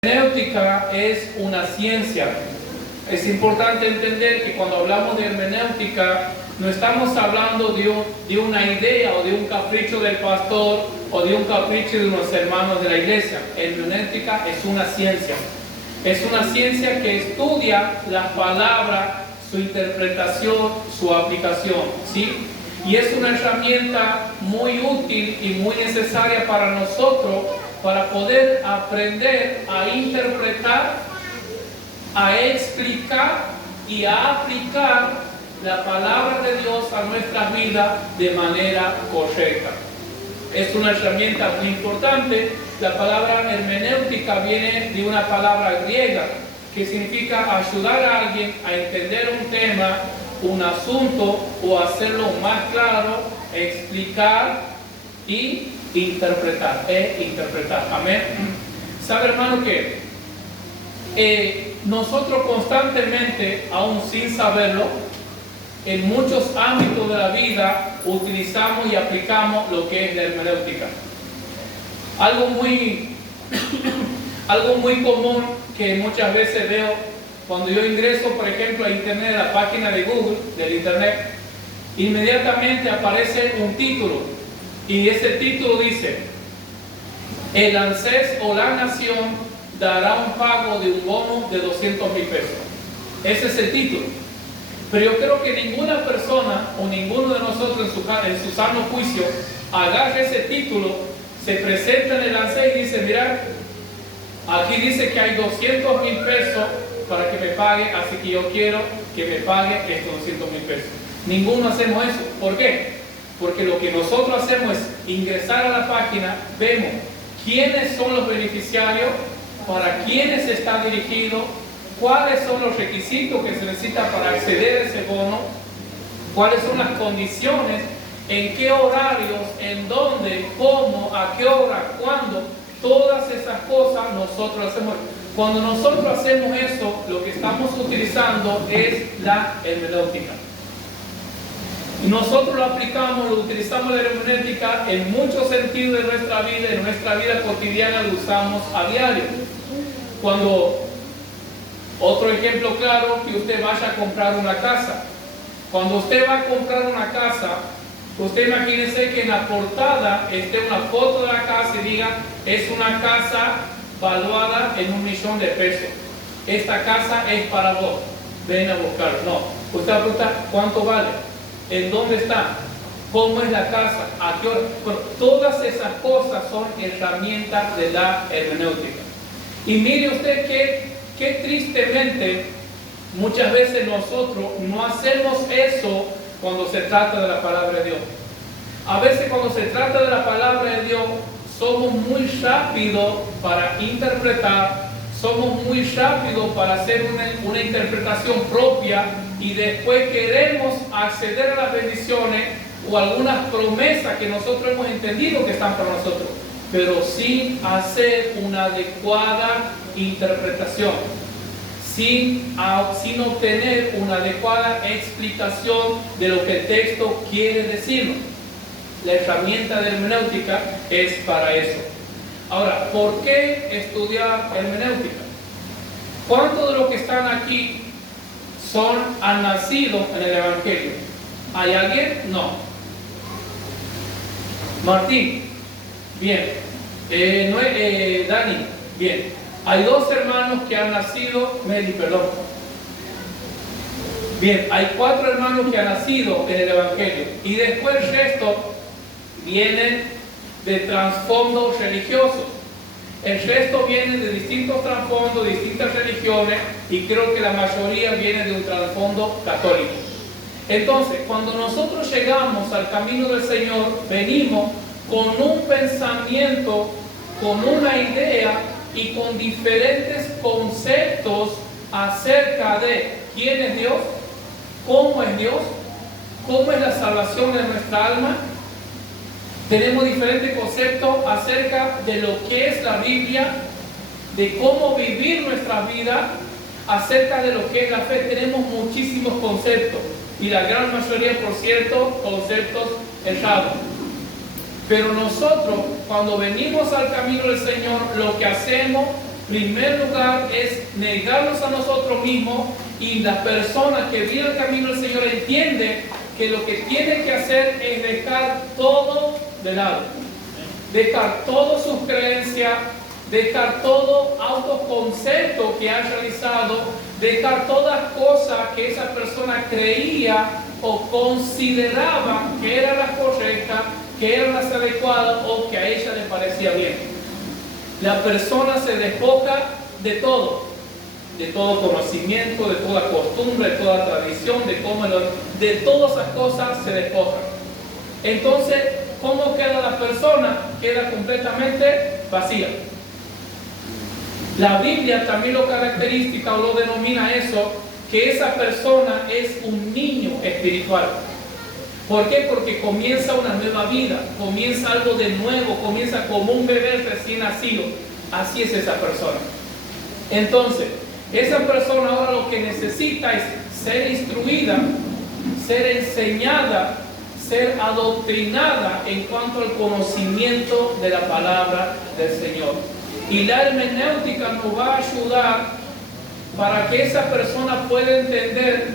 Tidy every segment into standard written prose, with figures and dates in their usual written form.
Hermenéutica es una ciencia. Es importante entender que cuando hablamos de hermenéutica no estamos hablando de una idea o de un capricho del pastor o de un capricho de unos hermanos de la iglesia. Hermenéutica es una ciencia. Es una ciencia que estudia las palabras, su interpretación, su aplicación, ¿sí? Y es una herramienta muy útil y muy necesaria para nosotros para poder aprender a interpretar, a explicar y a aplicar la palabra de Dios a nuestras vidas de manera correcta. Es una herramienta muy importante. La palabra hermenéutica viene de una palabra griega que significa ayudar a alguien a entender un tema, un asunto o hacerlo más claro, explicar y interpretar. Amén. ¿Sabe, hermano, que nosotros constantemente, aún sin saberlo, en muchos ámbitos de la vida utilizamos y aplicamos lo que es la hermenéutica? Algo muy común que muchas veces veo cuando yo ingreso, por ejemplo, a internet, a la página de Google, del internet, inmediatamente aparece un título. Y ese título dice: el ANSES o la nación dará un pago de un bono de 200,000 pesos. Ese es el título. Pero yo creo que ninguna persona o ninguno de nosotros en su sano juicio agarra ese título, se presenta en el ANSES y dice: mira, aquí dice que hay 200,000 pesos para que me pague, así que yo quiero que me pague estos 200,000 pesos. Ninguno hacemos eso. ¿Por qué? Porque lo que nosotros hacemos es ingresar a la página, vemos quiénes son los beneficiarios, para quiénes está dirigido, cuáles son los requisitos que se necesitan para acceder a ese bono, cuáles son las condiciones, en qué horarios, en dónde, cómo, a qué hora, cuándo. Todas esas cosas nosotros hacemos. Cuando nosotros hacemos eso, lo que estamos utilizando es la hermenéutica. Y nosotros lo aplicamos, lo utilizamos la hermenéutica en muchos sentidos de nuestra vida, en nuestra vida cotidiana lo usamos a diario. Cuando, otro ejemplo claro, que usted vaya a comprar una casa. Cuando usted va a comprar una casa, usted imagínese que en la portada esté una foto de la casa y diga: es una casa valuada en 1,000,000 de pesos. Esta casa es para vos, ven a buscarla. No, usted va a preguntar: ¿cuánto vale? ¿En dónde está? ¿Cómo es la casa? ¿A qué hora? Bueno, todas esas cosas son herramientas de la hermenéutica. Y mire usted que tristemente muchas veces nosotros no hacemos eso cuando se trata de la palabra de Dios. A veces cuando se trata de la palabra de Dios somos muy rápidos para interpretar, somos muy rápidos para hacer una interpretación propia y después queremos acceder a las bendiciones o algunas promesas que nosotros hemos entendido que están para nosotros, pero sin hacer una adecuada interpretación, sin obtener una adecuada explicación de lo que el texto quiere decirnos. La herramienta de hermenéutica es para eso. Ahora, ¿por qué estudiar hermenéutica? ¿Cuántos de los que están aquí han nacido en el Evangelio? ¿Hay alguien? No. Martín, bien. Dani, bien. Hay 2 hermanos que han nacido, Meli, perdón. Bien, hay 4 hermanos que han nacido en el Evangelio. Y después el resto vienen de trasfondos religiosos. El resto viene de distintos trasfondos, de distintas religiones, y creo que la mayoría viene de un trasfondo católico. Entonces, cuando nosotros llegamos al camino del Señor, venimos con un pensamiento, con una idea y con diferentes conceptos acerca de quién es Dios, cómo es la salvación de nuestra alma. Tenemos diferentes conceptos acerca de lo que es la Biblia, de cómo vivir nuestra vida, acerca de lo que es la fe. Tenemos muchísimos conceptos y la gran mayoría, por cierto, conceptos errados. Pero nosotros, cuando venimos al camino del Señor, lo que hacemos primer lugar es negarnos a nosotros mismos, y la persona que viene el camino del Señor entiende que lo que tiene que hacer es dejar todo de lado, dejar todas sus creencias, dejar todo autoconcepto que ha realizado, dejar todas cosas que esa persona creía o consideraba que eran las correctas, que eran las adecuadas o que a ella le parecía bien. La persona se despoja de todo conocimiento, de toda costumbre, de toda tradición, de todas esas cosas se despoja. Entonces, ¿cómo queda la persona? Queda completamente vacía. La Biblia también lo caracteriza o lo denomina eso, que esa persona es un niño espiritual. ¿Por qué? Porque comienza una nueva vida, comienza algo de nuevo, comienza como un bebé recién nacido. Así es esa persona. Entonces, esa persona ahora lo que necesita es ser instruida, ser enseñada, ser adoctrinada en cuanto al conocimiento de la palabra del Señor. Y la hermenéutica nos va a ayudar para que esa persona pueda entender,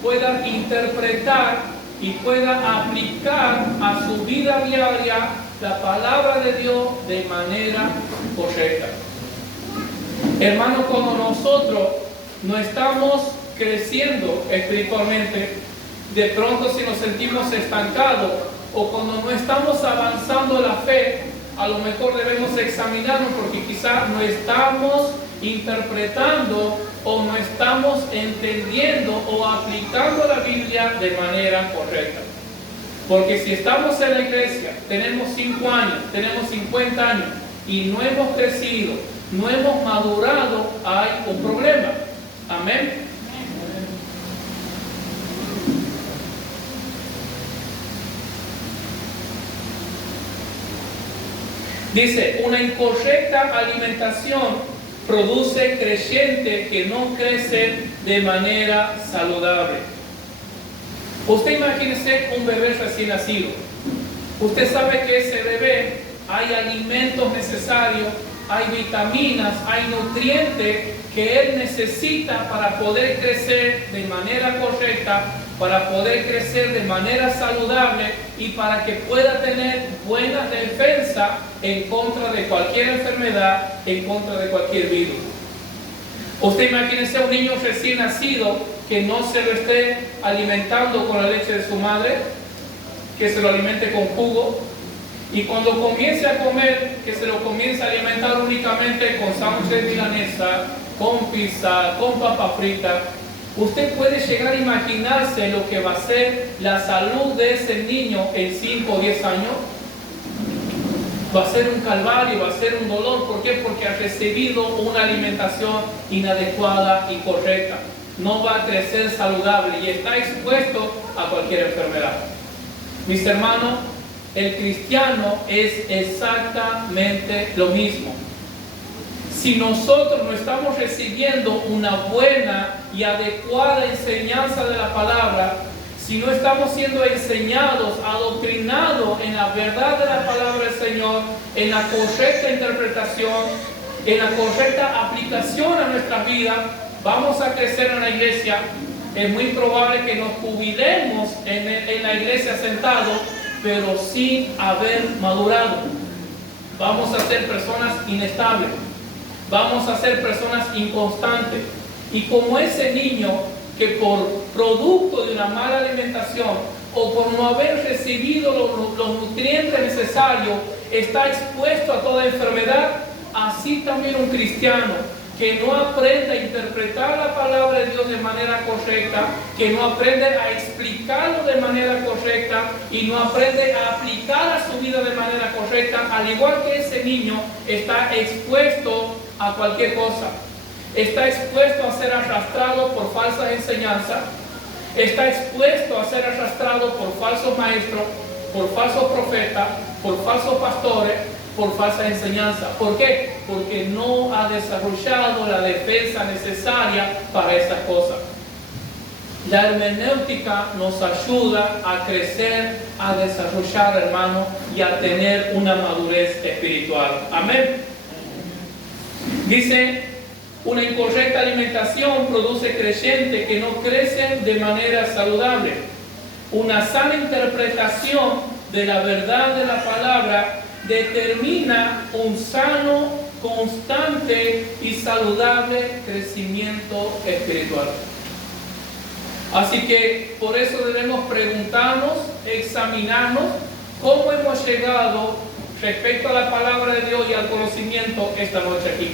pueda interpretar y pueda aplicar a su vida diaria la palabra de Dios de manera correcta. Hermanos, cuando nosotros no estamos creciendo espiritualmente, de pronto si nos sentimos estancados o cuando no estamos avanzando en la fe, a lo mejor debemos examinarnos porque quizás no estamos interpretando o no estamos entendiendo o aplicando la Biblia de manera correcta. Porque si estamos en la iglesia, tenemos 5 años, tenemos 50 años y no hemos crecido, no hemos madurado, hay un problema. Amén. Dice, una incorrecta alimentación produce creyente que no crece de manera saludable. Usted imagínese un bebé recién nacido. Usted sabe que ese bebé hay alimentos necesarios, hay vitaminas, hay nutrientes que él necesita para poder crecer de manera correcta, para poder crecer de manera saludable y para que pueda tener buena defensa en contra de cualquier enfermedad, en contra de cualquier virus. Usted imagínese a un niño recién nacido que no se lo esté alimentando con la leche de su madre, que se lo alimente con jugo, y cuando comience a comer, que se lo comience a alimentar únicamente con sándwich de milanesa, con pizza, con papa frita. Usted puede llegar a imaginarse lo que va a ser la salud de ese niño en 5 o 10 años. Va a ser un calvario, va a ser un dolor. ¿Por qué? Porque ha recibido una alimentación inadecuada y correcta. No va a crecer saludable y está expuesto a cualquier enfermedad. Mis hermanos, el cristiano es exactamente lo mismo. Si nosotros no estamos recibiendo una buena y adecuada enseñanza de la palabra, si no estamos siendo enseñados, adoctrinados en la verdad de la palabra del Señor, en la correcta interpretación, en la correcta aplicación a nuestra vida, vamos a crecer en la iglesia. Es muy probable que nos jubilemos en la iglesia sentados, pero sin haber madurado. Vamos a ser personas inestables. Vamos a ser personas inconstantes. Y como ese niño que por producto de una mala alimentación o por no haber recibido los nutrientes necesarios está expuesto a toda enfermedad, así también un cristiano que no aprende a interpretar la palabra de Dios de manera correcta, que no aprende a explicarlo de manera correcta y no aprende a aplicar a su vida de manera correcta, al igual que ese niño está expuesto a cualquier cosa. Está expuesto a ser arrastrado por falsas enseñanzas, está expuesto a ser arrastrado por falsos maestros, por falsos profetas, por falsos pastores, por falsa enseñanza. ¿Por qué? Porque no ha desarrollado la defensa necesaria para estas cosas. La hermenéutica nos ayuda a crecer, a desarrollar, hermano, y a tener una madurez espiritual. Amén. Dice, una incorrecta alimentación produce creyentes que no crecen de manera saludable. Una sana interpretación de la verdad de la palabra determina un sano, constante y saludable crecimiento espiritual. Así que por eso debemos preguntarnos, examinarnos cómo hemos llegado respecto a la palabra de Dios y al conocimiento esta noche aquí.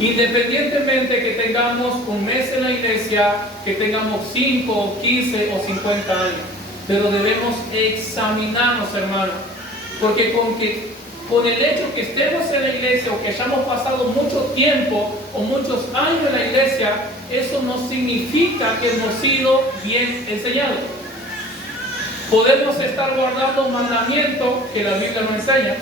Independientemente que tengamos un mes en la iglesia, que tengamos 5, 15 o 50 años, pero debemos examinarnos, hermanos, porque con el hecho que estemos en la iglesia o que hayamos pasado mucho tiempo o muchos años en la iglesia, eso no significa que hemos sido bien enseñados. Podemos estar guardando mandamientos que la Biblia nos enseña.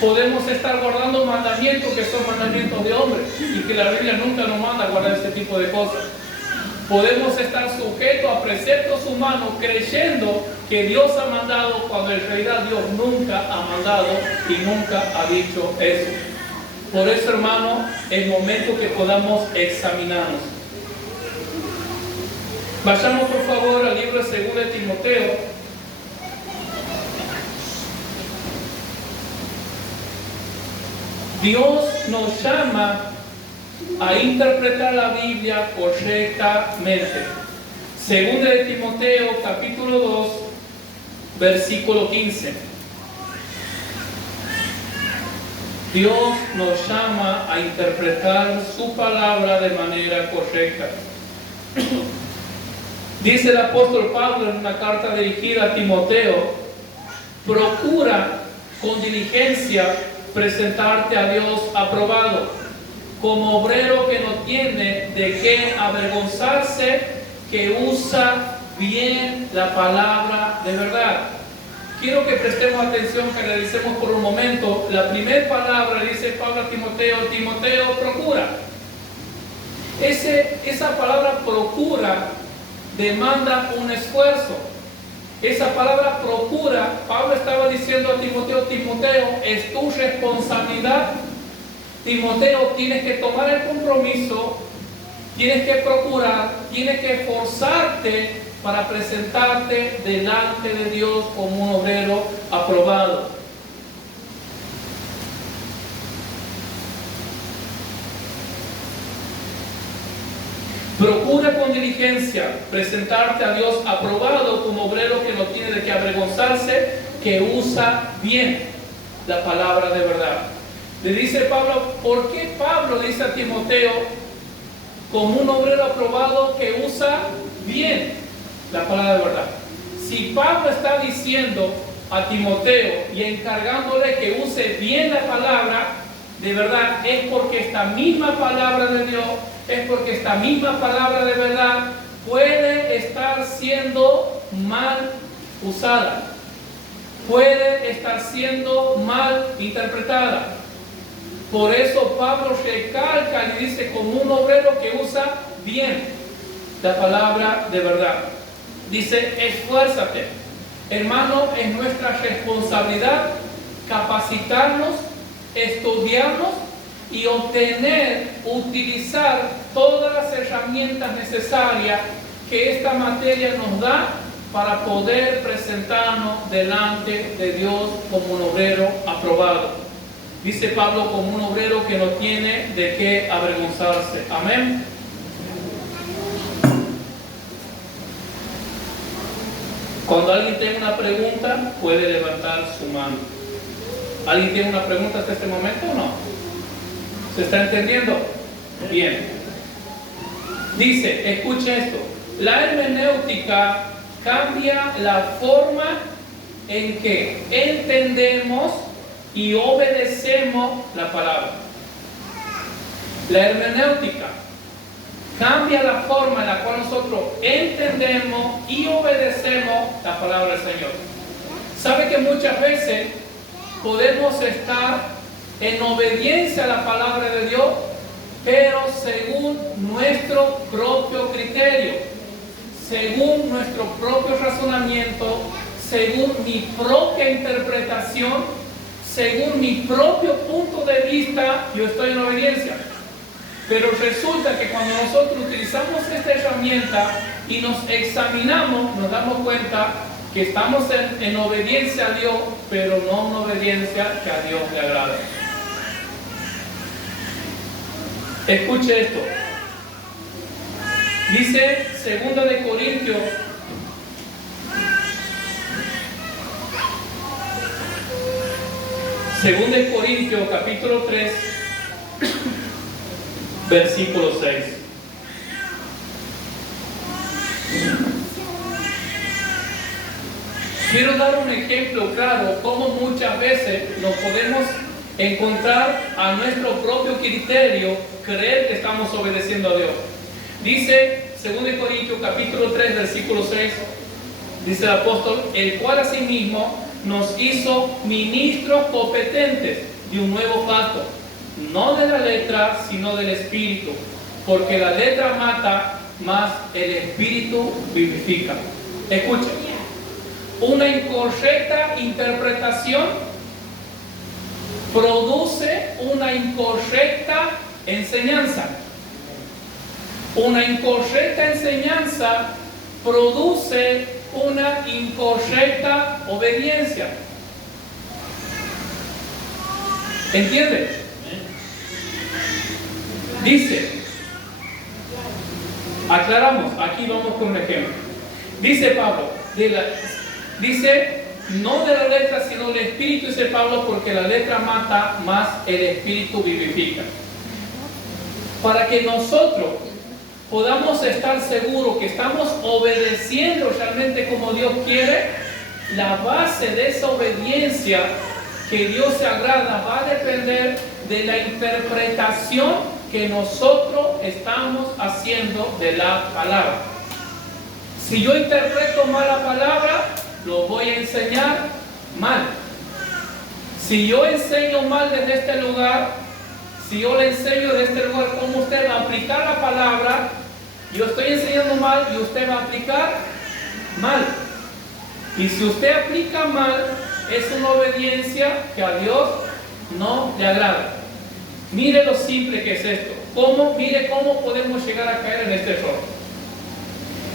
Podemos estar guardando mandamientos que son mandamientos de hombres y que la Biblia nunca nos manda a guardar ese tipo de cosas. Podemos estar sujetos a preceptos humanos creyendo que Dios ha mandado cuando en realidad Dios nunca ha mandado y nunca ha dicho eso. Por eso, hermano, es momento que podamos examinarnos. Vayamos por favor al libro de 2 de Timoteo. Dios nos llama a interpretar la Biblia correctamente. 2 de Timoteo, capítulo 2, versículo 15. Dios nos llama a interpretar su palabra de manera correcta. Dice el apóstol Pablo en una carta dirigida a Timoteo: procura con diligencia presentarte a Dios aprobado, como obrero que no tiene de qué avergonzarse, que usa bien la palabra de verdad. Quiero que prestemos atención, que analicemos por un momento. La primera palabra, dice Pablo a Timoteo: Timoteo, procura. Esa palabra procura demanda un esfuerzo. Esa palabra procura, Pablo estaba diciendo a Timoteo: Timoteo, es tu responsabilidad. Timoteo, tienes que tomar el compromiso, tienes que procurar, tienes que esforzarte para presentarte delante de Dios como un obrero aprobado. Procura con diligencia presentarte a Dios aprobado como obrero que no tiene de qué avergonzarse, que usa bien la palabra de verdad. Le dice Pablo, ¿por qué Pablo dice a Timoteo como un obrero aprobado que usa bien la palabra de verdad? Si Pablo está diciendo a Timoteo y encargándole que use bien la palabra de verdad, es porque esta misma palabra de Dios, es porque esta misma palabra de verdad puede estar siendo mal usada, puede estar siendo mal interpretada. Por eso Pablo recalca y dice como un obrero que usa bien la palabra de verdad. Dice, esfuérzate. Hermano, es nuestra responsabilidad capacitarnos, estudiarnos y utilizar todas las herramientas necesarias que esta materia nos da para poder presentarnos delante de Dios como un obrero aprobado. Dice Pablo, como un obrero que no tiene de qué avergonzarse. Amén. Cuando alguien tiene una pregunta, puede levantar su mano. ¿Alguien tiene una pregunta hasta este momento o no? ¿Se está entendiendo? Bien. Dice, escuche esto. La hermenéutica cambia la forma en que entendemos y obedecemos la palabra. La hermenéutica cambia la forma en la cual nosotros entendemos y obedecemos la palabra del Señor. ¿Sabe que muchas veces podemos estar en obediencia a la palabra de Dios, pero según nuestro propio criterio, según nuestro propio razonamiento, según mi propia interpretación, según mi propio punto de vista, yo estoy en obediencia. Pero resulta que cuando nosotros utilizamos esta herramienta y nos examinamos, nos damos cuenta que estamos en obediencia a Dios, pero no en obediencia que a Dios le agrada. Escuche esto. Dice 2 de Corintios, capítulo 3, versículo 6. Quiero dar un ejemplo claro cómo muchas veces nos podemos encontrar a nuestro propio criterio, creer que estamos obedeciendo a Dios. Dice 2 Corintios capítulo 3 versículo 6, dice el apóstol, el cual asimismo nos hizo ministros competentes de un nuevo pacto, no de la letra, sino del Espíritu, porque la letra mata, mas el Espíritu vivifica. Escuchen, una incorrecta interpretación produce una incorrecta enseñanza. Una incorrecta enseñanza produce una incorrecta obediencia. ¿Entiende? Dice, aclaramos, aquí vamos con un ejemplo. Dice Pablo, dice, no de la letra, sino del Espíritu, dice Pablo, porque la letra mata, más el Espíritu vivifica. Para que nosotros podamos estar seguros que estamos obedeciendo realmente como Dios quiere, la base de esa obediencia que Dios se agrada va a depender de la interpretación que nosotros estamos haciendo de la palabra. Si yo interpreto mal la palabra, lo voy a enseñar mal. Si yo enseño mal desde este lugar, si yo le enseño desde este lugar cómo usted va a aplicar la palabra, yo estoy enseñando mal y usted va a aplicar mal. Y si usted aplica mal, es una obediencia que a Dios no le agrada. Mire lo simple que es esto. Mire cómo podemos llegar a caer en este error.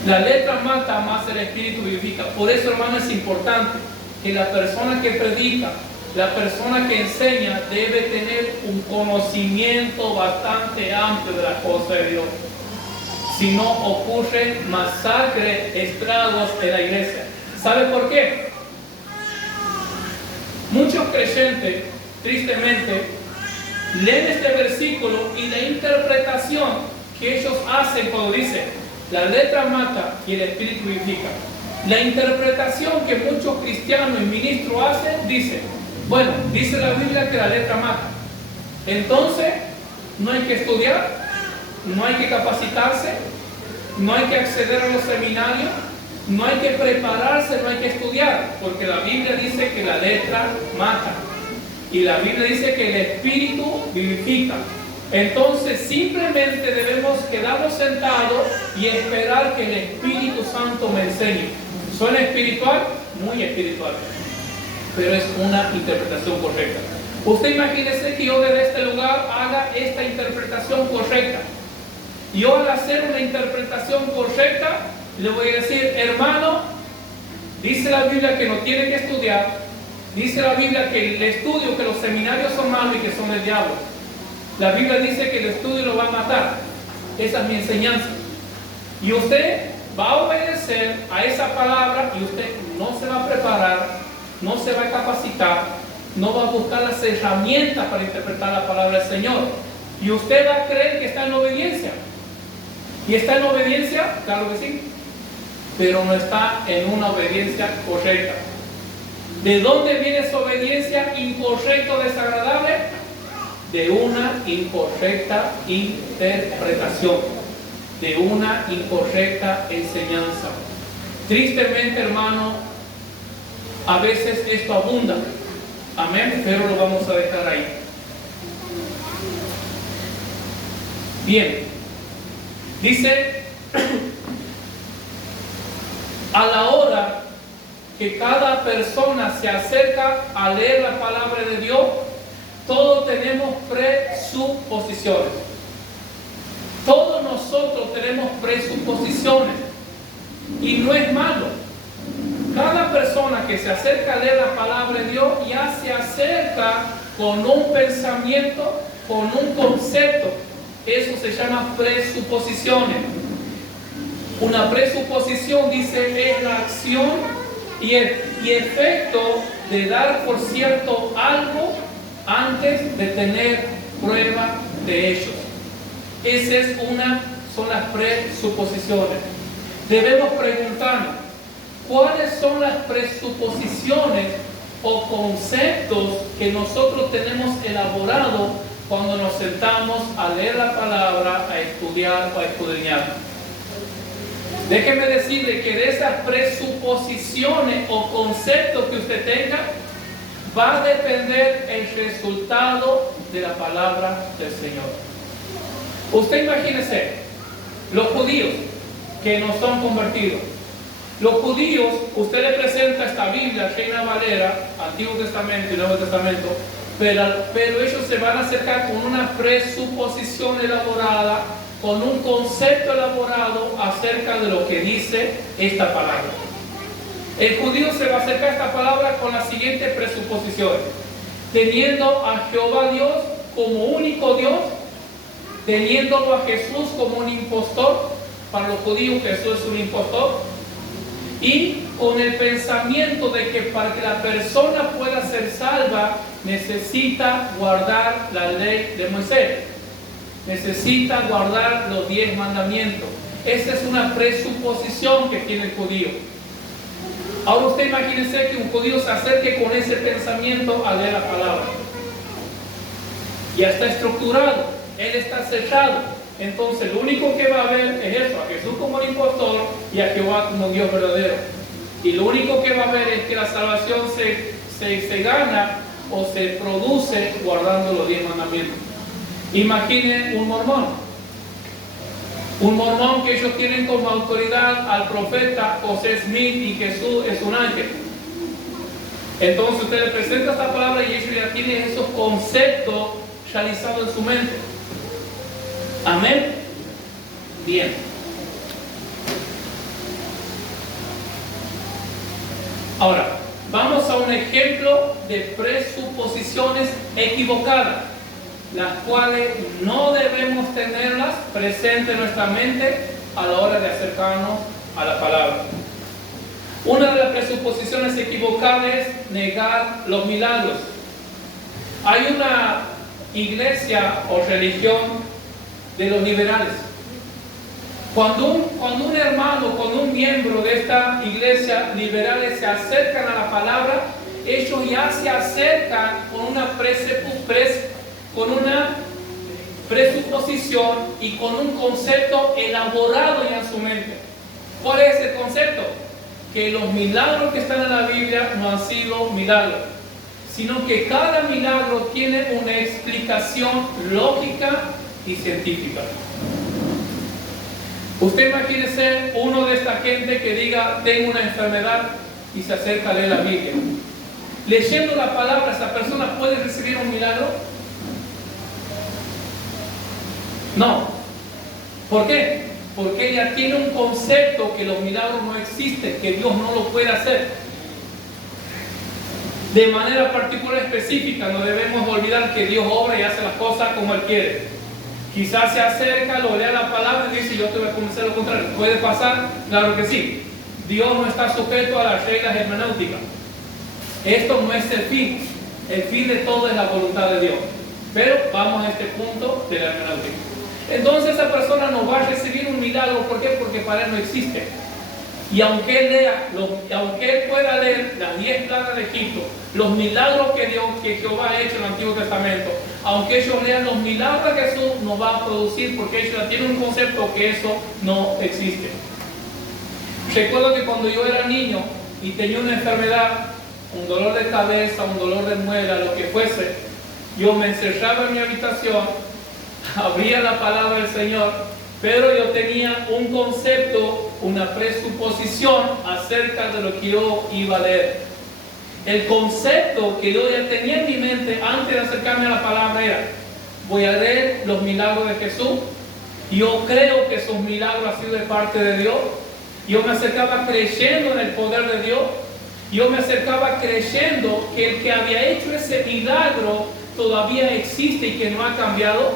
La letra mata, más el Espíritu vivifica. Por eso, hermano, es importante que la persona que predica, la persona que enseña, debe tener un conocimiento bastante amplio de las cosas de Dios. Si no, ocurre masacre, estragos en la iglesia. ¿Sabe por qué? Muchos creyentes, tristemente, leen este versículo y la interpretación que ellos hacen cuando dicen la letra mata y el Espíritu vivifica, la interpretación que muchos cristianos y ministros hacen, dice, bueno, dice la Biblia que la letra mata, entonces no hay que estudiar, no hay que capacitarse, no hay que acceder a los seminarios, no hay que prepararse, no hay que estudiar, porque la Biblia dice que la letra mata y la Biblia dice que el Espíritu vivifica. Entonces simplemente debemos quedarnos sentados y esperar que el Espíritu Santo me enseñe. ¿Suena espiritual? Muy espiritual, pero es una interpretación correcta. Usted imagínese que yo desde este lugar haga esta interpretación correcta. Yo al hacer una interpretación correcta le voy a decir, hermano, dice la Biblia que no tiene que estudiar, dice la Biblia que el estudio, que los seminarios son malos y que son del diablo. La Biblia dice que el estudio lo va a matar. Esa es mi enseñanza. Y usted va a obedecer a esa palabra y usted no se va a preparar, no se va a capacitar, no va a buscar las herramientas para interpretar la palabra del Señor. Y usted va a creer que está en obediencia. ¿Y está en obediencia? Claro que sí. Pero no está en una obediencia correcta. ¿De dónde viene esa obediencia incorrecta o desagradable? De una incorrecta interpretación, de una incorrecta enseñanza. Tristemente, hermano, a veces esto abunda. Amén, pero lo vamos a dejar ahí. Bien, dice, a la hora que cada persona se acerca a leer la palabra de Dios, todos tenemos presuposiciones. Todos nosotros tenemos presuposiciones. Y no es malo. Cada persona que se acerca a leer la palabra de Dios ya se acerca con un pensamiento, con un concepto. Eso se llama presuposiciones. Una presuposición, dice, es la acción y efecto de dar por cierto algo antes de tener prueba de ellos. Son las presuposiciones. Debemos preguntarnos, ¿cuáles son las presuposiciones o conceptos que nosotros tenemos elaborado cuando nos sentamos a leer la palabra, a estudiar o a escudriñar? Déjeme decirle que de esas presuposiciones o conceptos que usted tenga, va a depender el resultado de la palabra del Señor. Usted imagínese, los judíos que no son convertidos. Los judíos, usted le presenta esta Biblia, Reina Valera, Antiguo Testamento y Nuevo Testamento, pero ellos se van a acercar con una presuposición elaborada, con un concepto elaborado acerca de lo que dice esta palabra. El judío se va a acercar a esta palabra con las siguientes presuposiciones: teniendo a Jehová Dios como único Dios, teniéndolo a Jesús como un impostor. Para los judíos Jesús es un impostor. Y con el pensamiento de que para que la persona pueda ser salva necesita guardar la ley de Moisés, necesita guardar los 10 mandamientos. Esa es una presuposición que tiene el judío. Ahora usted imagínese que un judío se acerque con ese pensamiento a leer la palabra. Ya está estructurado, él está sellado. Entonces lo único que va a ver es eso, a Jesús como un impostor y a Jehová como Dios verdadero. Y lo único que va a ver es que la salvación se gana o se produce guardando los 10 mandamientos. Imagine un mormón. Un mormón que ellos tienen como autoridad al profeta José Smith y Jesús es un ángel. Entonces usted le presenta esta palabra y ellos ya tienen esos conceptos realizados en su mente. Amén. Bien. Ahora, vamos a un ejemplo de presuposiciones equivocadas, las cuales no debemos tenerlas presentes en nuestra mente a la hora de acercarnos a la palabra. Una de las presuposiciones equivocadas es negar los milagros. Hay una iglesia o religión de los liberales. Cuando un hermano, cuando un miembro de esta iglesia liberales se acercan a la palabra, ellos ya se acercan con una presuposición y con un concepto elaborado ya en su mente. ¿Cuál es el concepto? Que los milagros que están en la Biblia no han sido milagros, sino que cada milagro tiene una explicación lógica y científica. Usted imagínese uno de esta gente que diga: tengo una enfermedad, y se acerca a leer la Biblia. Leyendo la palabra, ¿esa persona puede recibir un milagro? No. ¿Por qué? Porque ella tiene un concepto que los milagros no existen, que Dios no lo puede hacer. De manera particular, específica, no debemos olvidar que Dios obra y hace las cosas como Él quiere. Quizás se acerca, lo lea la palabra y dice: yo te voy a convencer lo contrario. ¿Puede pasar? Claro que sí. Dios no está sujeto a las reglas hermenéuticas. Esto no es el fin. El fin de todo es la voluntad de Dios. Pero vamos a este punto de la hermenéutica. Entonces esa persona no va a recibir un milagro. ¿Por qué? Porque para él no existe. Y aunque él pueda leer las 10 plagas de Egipto, los milagros que Jehová ha hecho en el Antiguo Testamento, aunque ellos lean los milagros que Jesús no va a producir, porque ellos ya tienen un concepto que eso no existe. Recuerdo que cuando yo era niño y tenía una enfermedad, un dolor de cabeza, un dolor de muela, lo que fuese, yo me encerraba en mi habitación, abría la palabra del Señor pero yo tenía un concepto, una presuposición acerca de lo que yo iba a leer. El concepto que yo ya tenía en mi mente antes de acercarme a la palabra era: voy a leer los milagros de Jesús. Yo creo que esos milagros han sido de parte de Dios. Yo me acercaba creyendo en el poder de Dios. Yo me acercaba creyendo que el que había hecho ese milagro todavía existe y que no ha cambiado.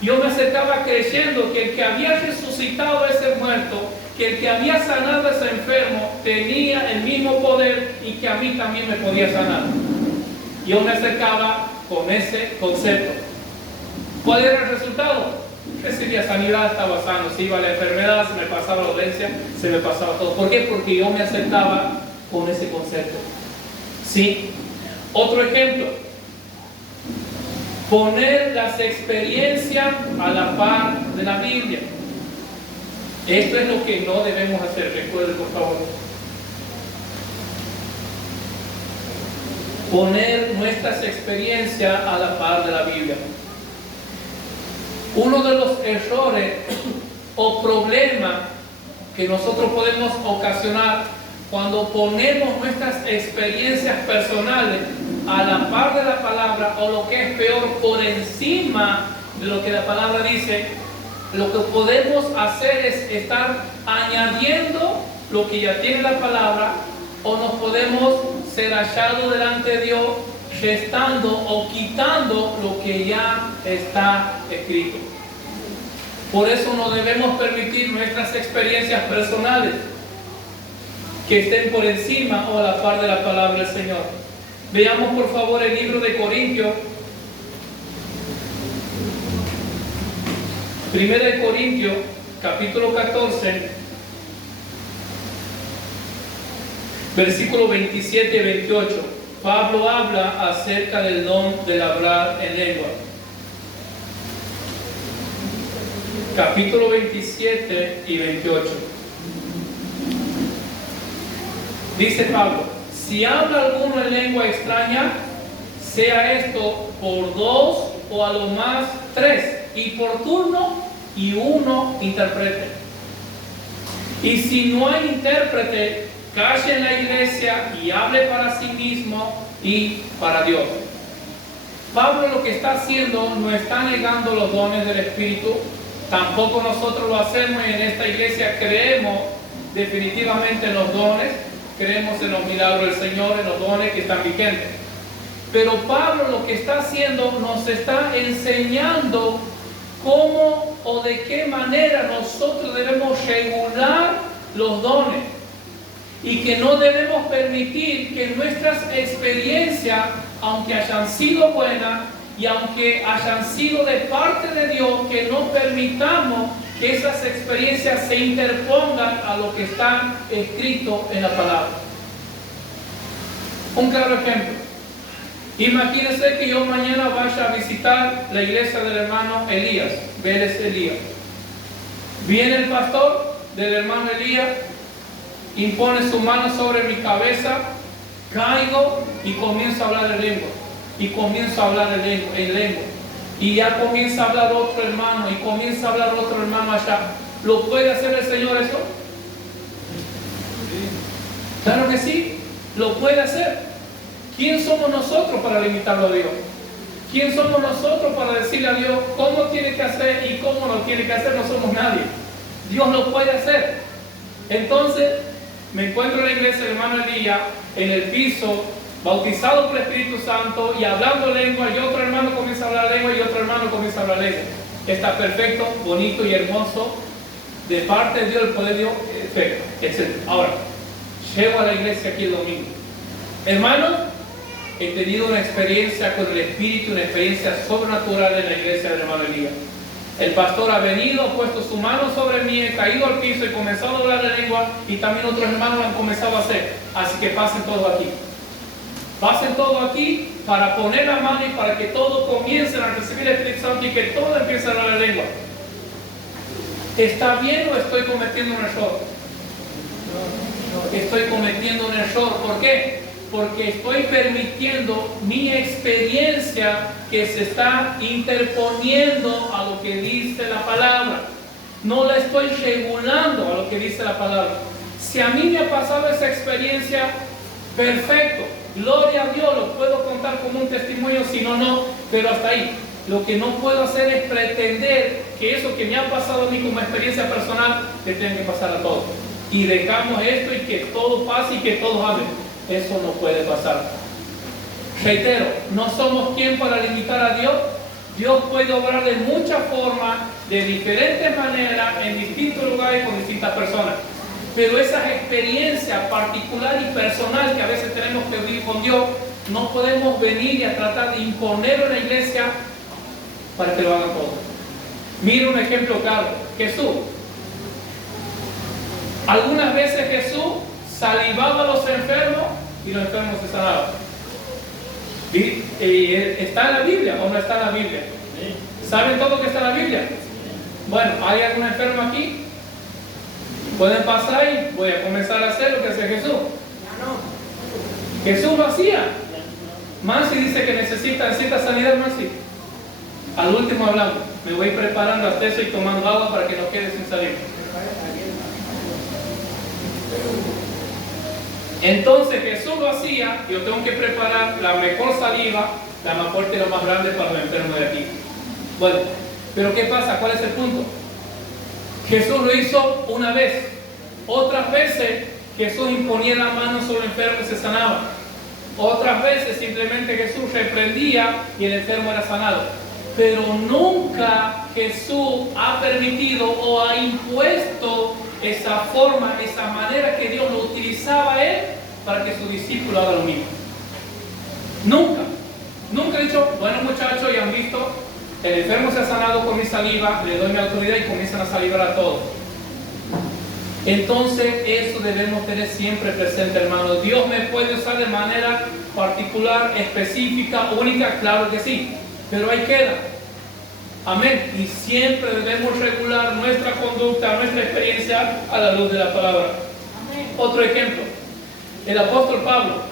Yo me acercaba creyendo que el que había resucitado a ese muerto, que el que había sanado a ese enfermo, tenía el mismo poder y que a mí también me podía sanar. Yo me acercaba con ese concepto. ¿Cuál era el resultado? Recibía sanidad, estaba sano. Se iba la enfermedad, se me pasaba la dolencia, se me pasaba todo. ¿Por qué? Porque yo me acercaba con ese concepto. ¿Sí? Otro ejemplo: poner las experiencias a la par de la Biblia. Esto es lo que no debemos hacer. Recuerden, por favor. Poner nuestras experiencias a la par de la Biblia. Uno de los errores o problemas que nosotros podemos ocasionar cuando ponemos nuestras experiencias personales a la par de la palabra, o lo que es peor, por encima de lo que la palabra dice, lo que podemos hacer es estar añadiendo lo que ya tiene la palabra, o nos podemos ser hallados delante de Dios restando o quitando lo que ya está escrito. Por eso no debemos permitir nuestras experiencias personales que estén por encima o a la par de la palabra del Señor. Veamos por favor el libro de Corintios, 1 de Corintios, capítulo 14, versículos 27 y 28. Pablo habla acerca del don del hablar en lengua. Capítulo 27 y 28. Dice Pablo: si habla alguno en lengua extraña, sea esto por dos o a lo más tres, y por turno, y uno interprete. Y si no hay intérprete, calle en la iglesia y hable para sí mismo y para Dios. Pablo lo que está haciendo, no está negando los dones del Espíritu. Tampoco nosotros lo hacemos, y en esta iglesia creemos definitivamente en los dones, creemos en los milagros del Señor, en los dones que están vigentes. Pero Pablo lo que está haciendo, nos está enseñando cómo o de qué manera nosotros debemos regular los dones, y que no debemos permitir que nuestras experiencias, aunque hayan sido buenas y aunque hayan sido de parte de Dios, que no permitamos que esas experiencias se interpongan a lo que está escrito en la palabra. Un claro ejemplo: imagínense que yo mañana vaya a visitar la iglesia del hermano Elías, Vélez Elías. Viene el pastor del hermano Elías, impone su mano sobre mi cabeza, caigo y comienzo a hablar en lengua. Y comienzo a hablar en lengua. Y ya comienza a hablar otro hermano, y comienza a hablar otro hermano allá. ¿Lo puede hacer el Señor eso? Claro que sí, lo puede hacer. ¿Quién somos nosotros para limitarlo a Dios? ¿Quién somos nosotros para decirle a Dios cómo tiene que hacer y cómo no tiene que hacer? No somos nadie. Dios lo puede hacer. Entonces, me encuentro en la iglesia del hermano Elías, en el piso, bautizado por el Espíritu Santo y hablando lengua, y otro hermano comienza a hablar lengua y otro hermano comienza a hablar lengua. Está perfecto, bonito y hermoso, de parte de Dios, el poder de Dios, etc. Ahora, llego a la iglesia aquí el domingo. Hermanos, he tenido una experiencia con el Espíritu, una experiencia sobrenatural en la iglesia del hermano Elías. El pastor ha venido, ha puesto su mano sobre mí, he caído al piso y comenzado a hablar en lengua, y también otros hermanos lo han comenzado a hacer. Así que pasen todos aquí. Pasen todo aquí para poner la mano y para que todos comiencen a recibir el Espíritu Santo y que todos empiecen a hablar la lengua. ¿Está bien o estoy cometiendo un error? Estoy cometiendo un error. ¿Por qué? Porque estoy permitiendo mi experiencia que se está interponiendo a lo que dice la palabra. no la estoy regulando a lo que dice la palabra. Si a mí me ha pasado esa experiencia, perfecto, gloria a Dios, lo puedo contar como un testimonio, si no, no, pero hasta ahí. Lo que no puedo hacer es pretender que eso que me ha pasado a mí como experiencia personal, le tenga que pasar a todos. Y dejamos esto y que todo pase y que todos hablen. Eso no puede pasar. Reitero, no somos quien para limitar a Dios. Dios puede obrar de muchas formas, de diferentes maneras, en distintos lugares con distintas personas. Pero esa experiencia particular y personal que a veces tenemos que vivir con Dios, no podemos venir y a tratar de imponerlo en la iglesia para que lo hagan todos. Mira un ejemplo claro. Jesús. Algunas veces Jesús salivaba a los enfermos y los enfermos se sanaban. ¿Está en la Biblia o no está en la Biblia? ¿Saben todo lo que está en la Biblia? Bueno, ¿hay algún enfermo aquí? Pueden pasar y voy a comenzar a hacer lo que hace Jesús. Jesús lo hacía. Mansi dice que necesita sanidad, Mansi. Al último hablamos. Me voy preparando hasta eso y tomando agua para que no quede sin salir. Entonces Jesús lo hacía. Yo tengo que preparar la mejor saliva, la más fuerte y la más grande para los enfermos de aquí. Bueno, pero ¿qué pasa? ¿Cuál es el punto? Jesús lo hizo una vez. Otras veces Jesús imponía la mano sobre el enfermo y se sanaba. Otras veces simplemente Jesús reprendía y el enfermo era sanado. Pero nunca Jesús ha permitido o ha impuesto esa forma, esa manera que Dios lo utilizaba a él para que su discípulo haga lo mismo. Nunca. Nunca he dicho, bueno muchachos, ya han visto, el enfermo se ha sanado con mi saliva, le doy mi autoridad y comienzan a salivar a todos. Entonces eso debemos tener siempre presente, hermanos. Dios me puede usar de manera particular, específica, única, claro que sí, pero ahí queda. Amén. Y siempre debemos regular nuestra conducta, nuestra experiencia a la luz de la palabra. Amén. Otro ejemplo, el apóstol Pablo,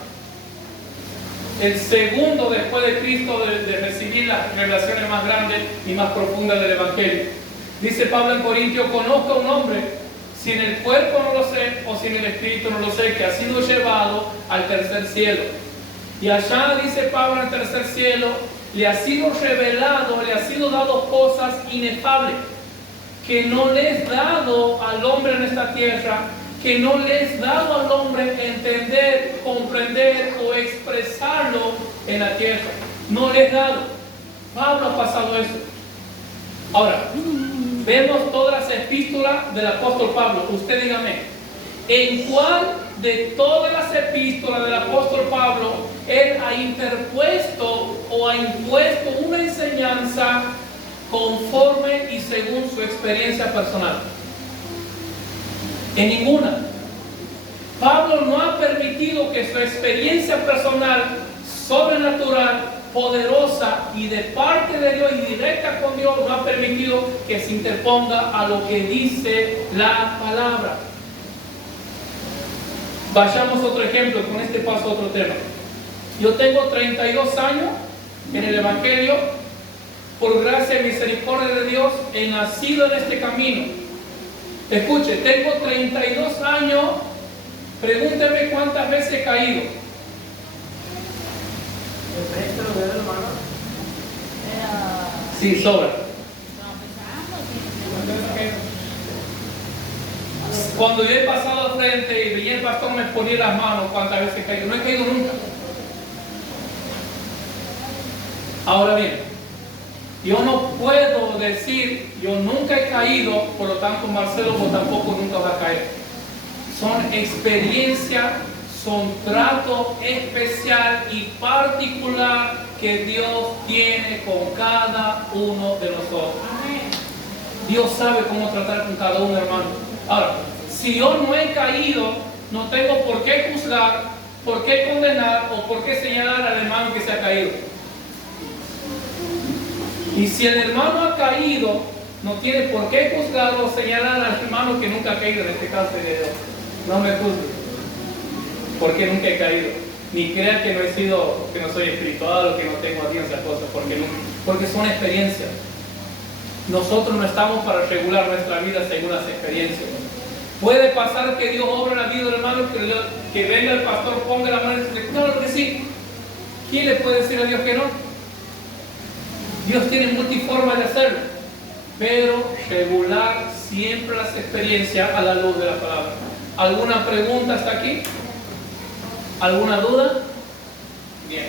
el segundo después de Cristo de recibir las revelaciones más grandes y más profundas del Evangelio. Dice Pablo en Corintios, conozco a un hombre, si en el cuerpo no lo sé o si en el espíritu no lo sé, que ha sido llevado al tercer cielo. Y allá dice Pablo, en el tercer cielo, le ha sido revelado, le ha sido dado cosas inefables que no le es dado al hombre en esta tierra, que no le es dado al hombre entender, comprender o expresarlo en la tierra. No le es dado. Pablo ha pasado eso. Ahora, vemos todas las epístolas del apóstol Pablo. Usted dígame, ¿en cuál de todas las epístolas del apóstol Pablo él ha interpuesto o ha impuesto una enseñanza conforme y según su experiencia personal? En ninguna. Pablo no ha permitido que su experiencia personal, sobrenatural, poderosa y de parte de Dios y directa con Dios, no ha permitido que se interponga a lo que dice la palabra. Vayamos a otro ejemplo, con este paso a otro tema. Yo tengo 32 años en el Evangelio, por gracia y misericordia de Dios, he nacido en este camino. Escuche, tengo 32 años, pregúnteme cuántas veces he caído. Sí, sobra. Cuando yo he pasado al frente y venía el pastor me ponía las manos, ¿cuántas veces he caído? No he caído nunca. Ahora bien, yo no puedo decir, yo nunca he caído, por lo tanto Marcelo vos tampoco nunca va a caer. Son experiencias, son trato especial y particular que Dios tiene con cada uno de nosotros. Dios sabe cómo tratar con cada uno, hermano. Ahora, si yo no he caído, no tengo por qué juzgar, por qué condenar o por qué señalar al hermano que se ha caído. Y si el hermano ha caído, no tiene por qué juzgar o señalar al hermano que nunca ha caído, en este caso de Dios. No me juzgue, porque nunca he caído. Ni crean que no he sido, que no soy espiritual o que no tengo a Dios esas cosas, porque son experiencias. Nosotros no estamos para regular nuestra vida según las experiencias. Puede pasar que Dios obra en la vida del hermano, que venga el pastor, ponga la mano y dice, claro que sí. ¿Quién le puede decir a Dios que no? Dios tiene multiformas de hacerlo, pero regular siempre las experiencias a la luz de la palabra. ¿Alguna pregunta hasta aquí? ¿Alguna duda? Bien.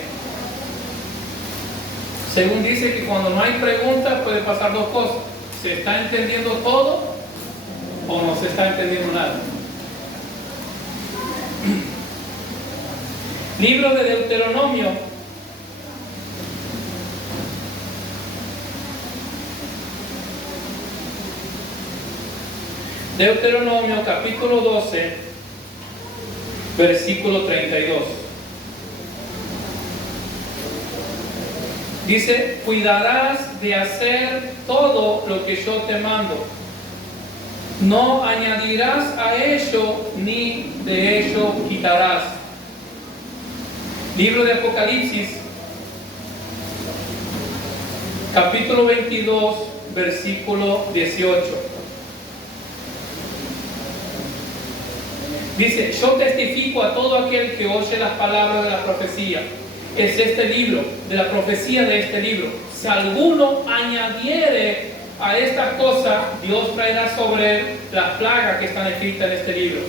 Según dice que cuando no hay preguntas puede pasar dos cosas. ¿Se está entendiendo todo o no se está entendiendo nada? Libro de Deuteronomio. Deuteronomio capítulo 12, versículo 32. Dice, cuidarás de hacer todo lo que yo te mando. No añadirás a ello ni de ello quitarás. Libro de Apocalipsis, capítulo 22, versículo 18. Dice, yo testifico a todo aquel que oye las palabras de la profecía. Es este libro, de la profecía de este libro. Si alguno añadiere a esta cosa, Dios traerá sobre él las plagas que están escritas en este libro.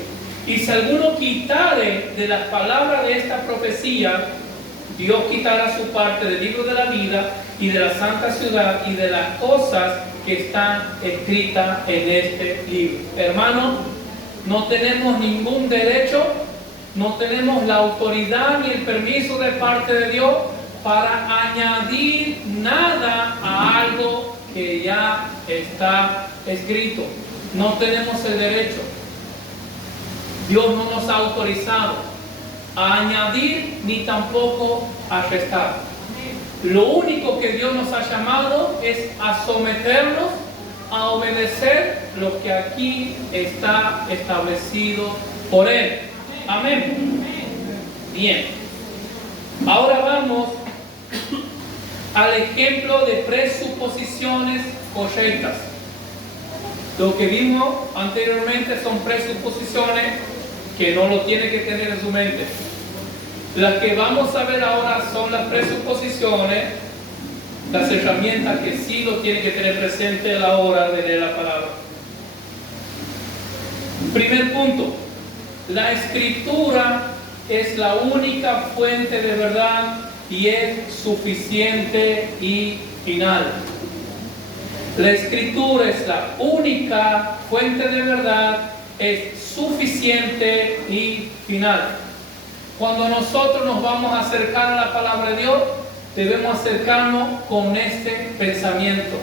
Y si alguno quitare de las palabras de esta profecía, Dios quitará su parte del libro de la vida y de la santa ciudad y de las cosas que están escritas en este libro. Hermano, no tenemos ningún derecho, no tenemos la autoridad ni el permiso de parte de Dios para añadir nada a algo que ya está escrito. No tenemos el derecho. Dios no nos ha autorizado a añadir ni tampoco a restar. Lo único que Dios nos ha llamado es a someternos, a obedecer lo que aquí está establecido por Él. Amén. Bien. Ahora vamos al ejemplo de presuposiciones correctas. Lo que vimos anteriormente son presuposiciones que no lo tiene que tener en su mente. Las que vamos a ver ahora son las presuposiciones, las herramientas que sí lo tiene que tener presente a la hora de leer la palabra. Primer punto, la Escritura es la única fuente de verdad y es suficiente y final. La Escritura es la única fuente de verdad, es suficiente y final. Cuando nosotros nos vamos a acercar a la palabra de Dios, debemos acercarnos con este pensamiento.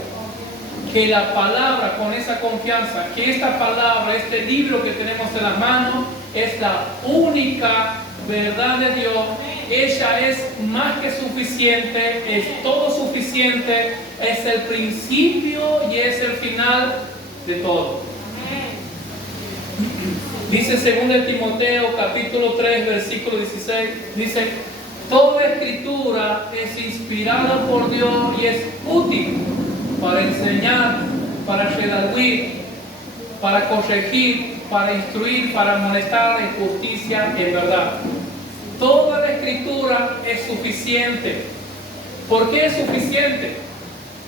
Que la palabra, con esa confianza, que esta palabra, este libro que tenemos en las manos, es la única verdad de Dios. Ella es más que suficiente, es todo suficiente, es el principio y es el final de todo. Dice 2 Timoteo capítulo 3 versículo 16, dice, toda escritura es inspirada por Dios y es útil para enseñar, para redarguir, para corregir, para instruir, para amonestar en justicia, en verdad. Toda la escritura es suficiente. ¿Por qué es suficiente?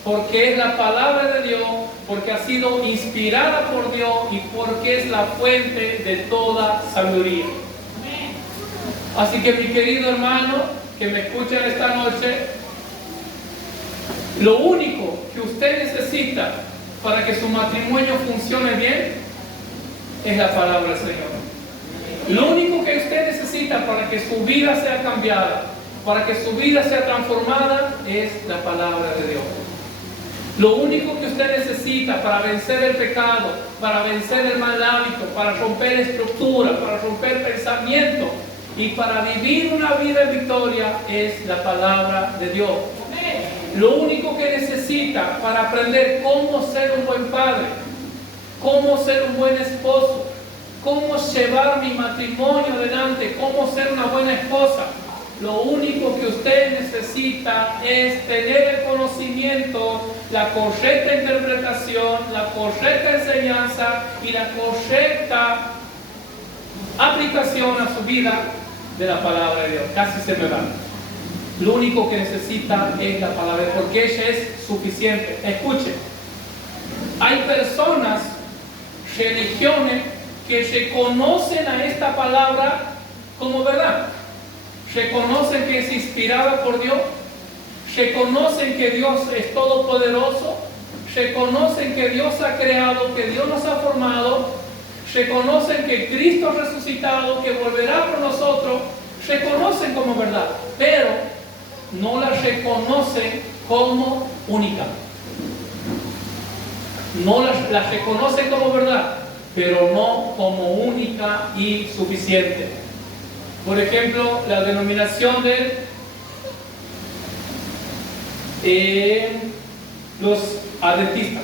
Porque es la palabra de Dios, porque ha sido inspirada por Dios y porque es la fuente de toda sabiduría. Así que mi querido hermano que me escucha esta noche, lo único que usted necesita para que su matrimonio funcione bien es la palabra del Señor. Lo único que usted necesita para que su vida sea cambiada, para que su vida sea transformada, es la palabra de Dios. Lo único que usted necesita para vencer el pecado, para vencer el mal hábito, para romper estructuras, para romper pensamientos y para vivir una vida en victoria es la palabra de Dios. Lo único que necesita para aprender cómo ser un buen padre, cómo ser un buen esposo, cómo llevar mi matrimonio adelante, cómo ser una buena esposa, lo único que usted necesita es tener el conocimiento, la correcta interpretación, la correcta enseñanza y la correcta aplicación a su vida de la palabra de Dios. Casi se me va. Lo único que necesita es la palabra, porque ella es suficiente. Escuche, hay personas, religiones, que reconocen a esta palabra como verdad. Reconocen que es inspirada por Dios, reconocen que Dios es todopoderoso, reconocen que Dios ha creado, que Dios nos ha formado, reconocen que Cristo ha resucitado, que volverá por nosotros, reconocen como verdad, pero no la reconocen como única. No la reconocen como verdad, pero no como única y suficiente. Por ejemplo, la denominación de los adventistas.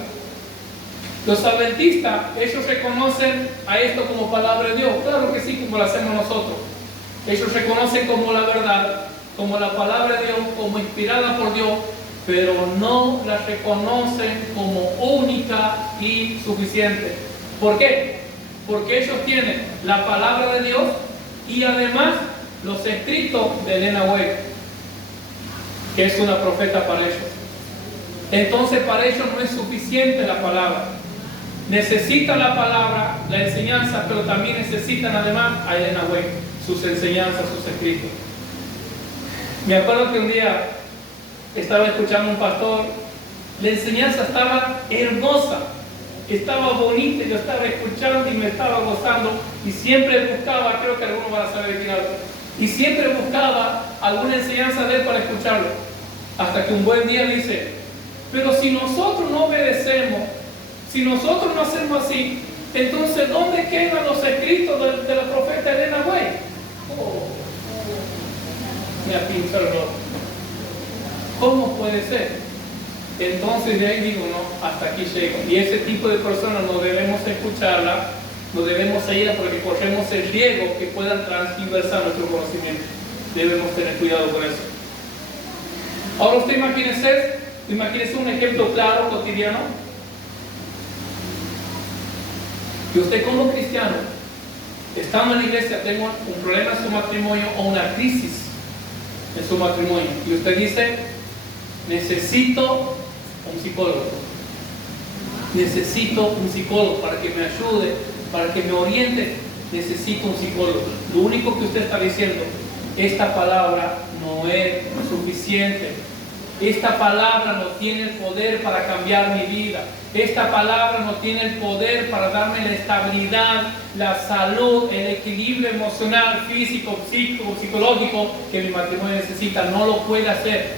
Los adventistas, ellos reconocen a esto como palabra de Dios. Claro que sí, como lo hacemos nosotros. Ellos reconocen como la verdad, como la palabra de Dios, como inspirada por Dios, pero no la reconocen como única y suficiente. ¿Por qué? Porque ellos tienen la palabra de Dios y además los escritos de Elena White, que es una profeta para ellos. Entonces para ellos no es suficiente la palabra. Necesitan la palabra, la enseñanza, pero también necesitan además a Elena White, sus enseñanzas, sus escritos. Me acuerdo que un día estaba escuchando a un pastor, la enseñanza estaba hermosa, estaba bonita, yo estaba escuchando y me estaba gozando, y siempre buscaba, creo que algunos van a saber de quién hablo, y siempre buscaba alguna enseñanza de él para escucharlo, hasta que un buen día dice: pero si nosotros no obedecemos, si nosotros no hacemos así, entonces ¿dónde quedan los escritos de la profeta Elena White? Me pinchó el ojo. ¿Cómo puede ser? Entonces de ahí digo, no, hasta aquí llego. Y ese tipo de personas no debemos escucharla, no debemos seguirla, porque corremos el riesgo que puedan transversar nuestro conocimiento. Debemos tener cuidado con eso. Ahora usted imagínese un ejemplo claro, cotidiano. Que usted como cristiano, estando en la iglesia, tenga un problema en su matrimonio o una crisis en su matrimonio, y usted dice: necesito un psicólogo. Necesito un psicólogo para que me ayude, para que me oriente. Necesito un psicólogo. Lo único que usted está diciendo: esta palabra no es suficiente. Esta palabra no tiene el poder para cambiar mi vida. Esta palabra no tiene el poder para darme la estabilidad, la salud, el equilibrio emocional, físico, psicológico que mi matrimonio necesita. No lo puede hacer.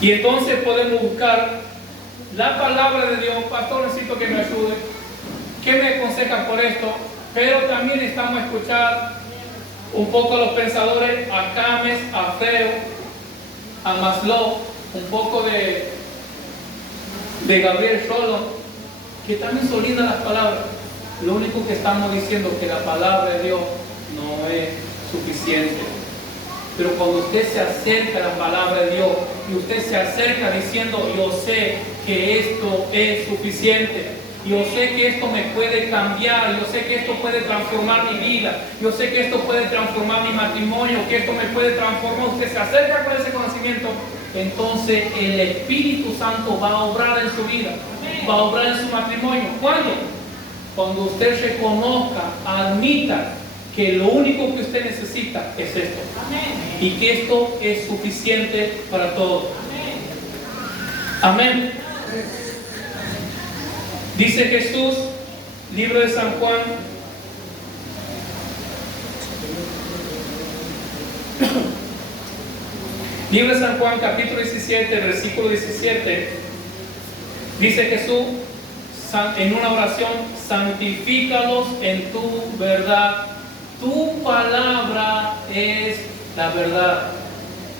Y entonces podemos buscar la palabra de Dios. Pastor, necesito que me ayude. ¿Qué me aconseja por esto? Pero también estamos a escuchar un poco a los pensadores, a James, a Freud, a Maslow, un poco de Gabriel Rolón, que también son lindas las palabras. Lo único que estamos diciendo es que la palabra de Dios no es suficiente. Pero cuando usted se acerca a la palabra de Dios y usted se acerca diciendo: yo sé que esto es suficiente, yo sé que esto me puede cambiar, yo sé que esto puede transformar mi vida, yo sé que esto puede transformar mi matrimonio, que esto me puede transformar. Usted se acerca con ese conocimiento, entonces el Espíritu Santo va a obrar en su vida, va a obrar en su matrimonio. ¿Cuándo? Cuando usted reconozca, admita que lo único que usted necesita es esto. Amén. Y que esto es suficiente para todo. Amén. Dice Jesús, libro de San Juan, libro de San Juan, capítulo 17, versículo 17, dice Jesús en una oración: santifícalos en tu verdad. Tu palabra es la verdad.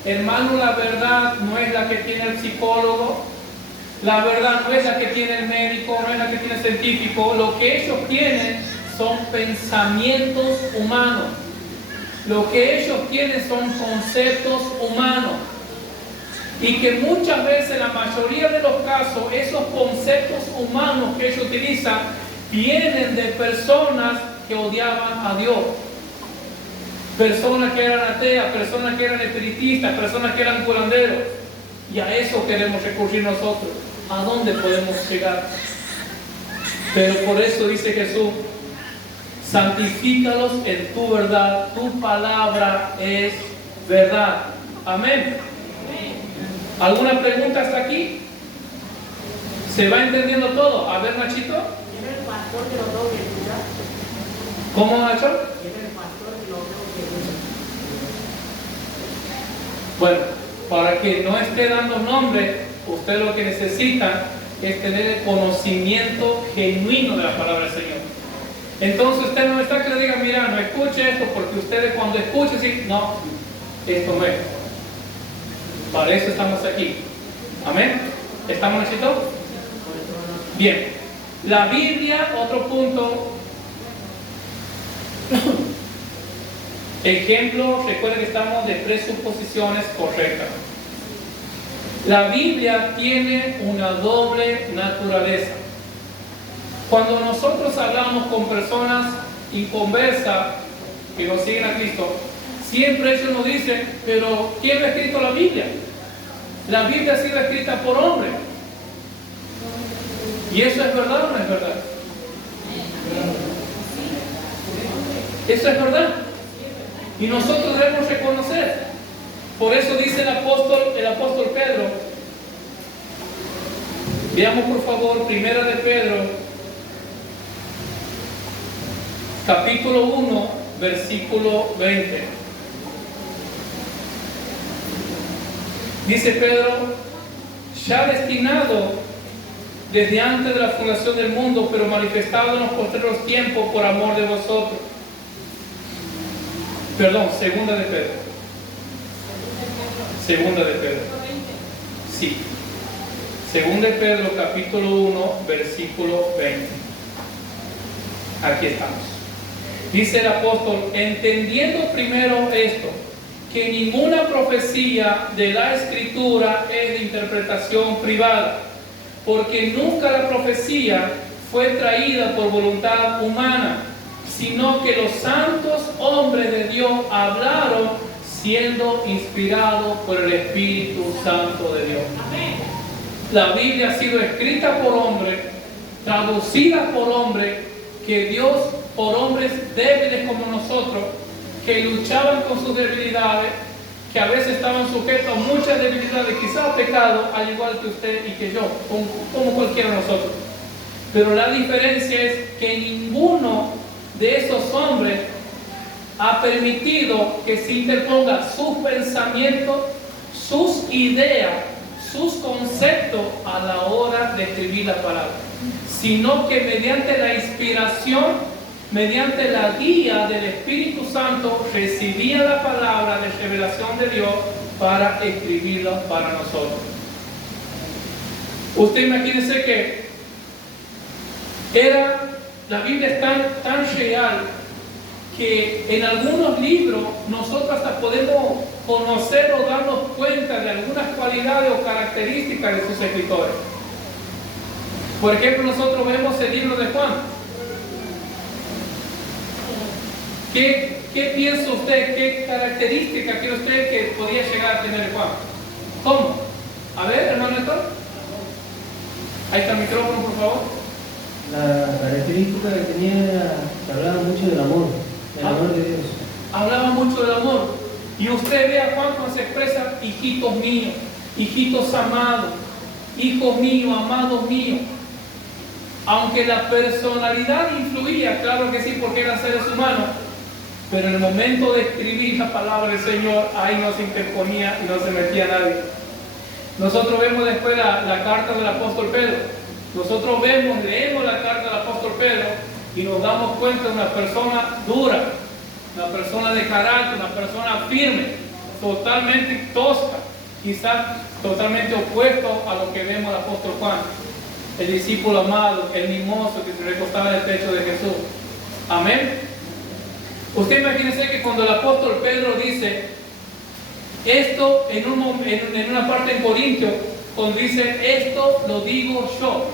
Hermano, la verdad no es la que tiene el psicólogo, la verdad no es la que tiene el médico, no es la que tiene el científico. Lo que ellos tienen son pensamientos humanos. Lo que ellos tienen son conceptos humanos. Y que muchas veces, la mayoría de los casos, esos conceptos humanos que ellos utilizan vienen de personas que odiaban a Dios. Personas que eran ateas, personas que eran espiritistas, personas que eran curanderos. Y a eso queremos recurrir nosotros. ¿A dónde podemos llegar? Pero por eso dice Jesús: santifícalos en tu verdad, tu palabra es verdad. Amén. ¿Alguna pregunta hasta aquí? ¿Se va entendiendo todo? A ver, Nachito. ¿Quién es el pastor que lo tengo que escuchar? ¿Cómo, Nacho? ¿Quién es el pastor que lo tengo que escuchar? Bueno, para que no esté dando nombre, usted lo que necesita es tener el conocimiento genuino de la palabra del Señor. Entonces usted no está que le diga: mira, no escuche esto, porque ustedes cuando escuchen, sí, no, esto no es. Para eso estamos aquí. Amén. ¿Estamos listos? Bien. La Biblia, otro punto. Ejemplo, recuerden que estamos de presuposiciones correctas. La Biblia tiene una doble naturaleza. Cuando nosotros hablamos con personas inconversas que no siguen a Cristo, siempre ellos nos dicen: pero ¿quién ha escrito la Biblia? La Biblia ha sido escrita por hombres. ¿Y eso es verdad o no es verdad? Eso es verdad. Y nosotros debemos reconocer. Por eso dice el apóstol Pedro. Veamos por favor, Primera de Pedro, capítulo 1, versículo 20. Dice Pedro: ya destinado desde antes de la fundación del mundo, pero manifestado en los postreros tiempos por amor de vosotros. Perdón, Segunda de Pedro. Segunda de Pedro. Sí. Segunda de Pedro, capítulo 1, versículo 20. Aquí estamos. Dice el apóstol: entendiendo primero esto, que ninguna profecía de la Escritura es de interpretación privada, porque nunca la profecía fue traída por voluntad humana, sino que los santos hombres de Dios hablaron siendo inspirados por el Espíritu Santo de Dios. La Biblia ha sido escrita por hombres, traducida por hombres, que Dios, por hombres débiles como nosotros, que luchaban con sus debilidades, que a veces estaban sujetos a muchas debilidades, quizás pecado, al igual que usted y que yo, como cualquiera de nosotros. Pero la diferencia es que ninguno de esos hombres ha permitido que se interponga sus pensamientos, sus ideas, sus conceptos a la hora de escribir la palabra, sino que mediante la inspiración, mediante la guía del Espíritu Santo, recibía la palabra de revelación de Dios para escribirla para nosotros. Usted imagínese que la Biblia es tan real que en algunos libros nosotros hasta podemos conocer o darnos cuenta de algunas cualidades o características de sus escritores. Por ejemplo, nosotros vemos el libro de Juan. ¿Qué piensa usted? ¿Qué característica cree usted que podría llegar a tener Juan? ¿Cómo? A ver, hermano Héctor. Ahí está el micrófono, por favor. La característica que tenía era que hablaba mucho del amor de Dios. Hablaba mucho del amor. Y usted ve a Juan cuando se expresa: hijitos míos, hijitos amados, hijos míos, amados míos. Aunque la personalidad influía, claro que sí, porque eran seres humanos, pero en el momento de escribir la palabra del Señor, ahí no se interponía y no se metía nadie. Nosotros vemos después la carta del apóstol Pedro. Nosotros leemos la carta del apóstol Pedro y nos damos cuenta de una persona dura, una persona de carácter, una persona firme, totalmente tosca, quizás totalmente opuesto a lo que vemos del apóstol Juan, el discípulo amado, el mimoso que se recostaba en el pecho de Jesús. Amén. Usted imagínese que cuando el apóstol Pedro dice esto en una parte en Corintios, cuando dice esto lo digo yo,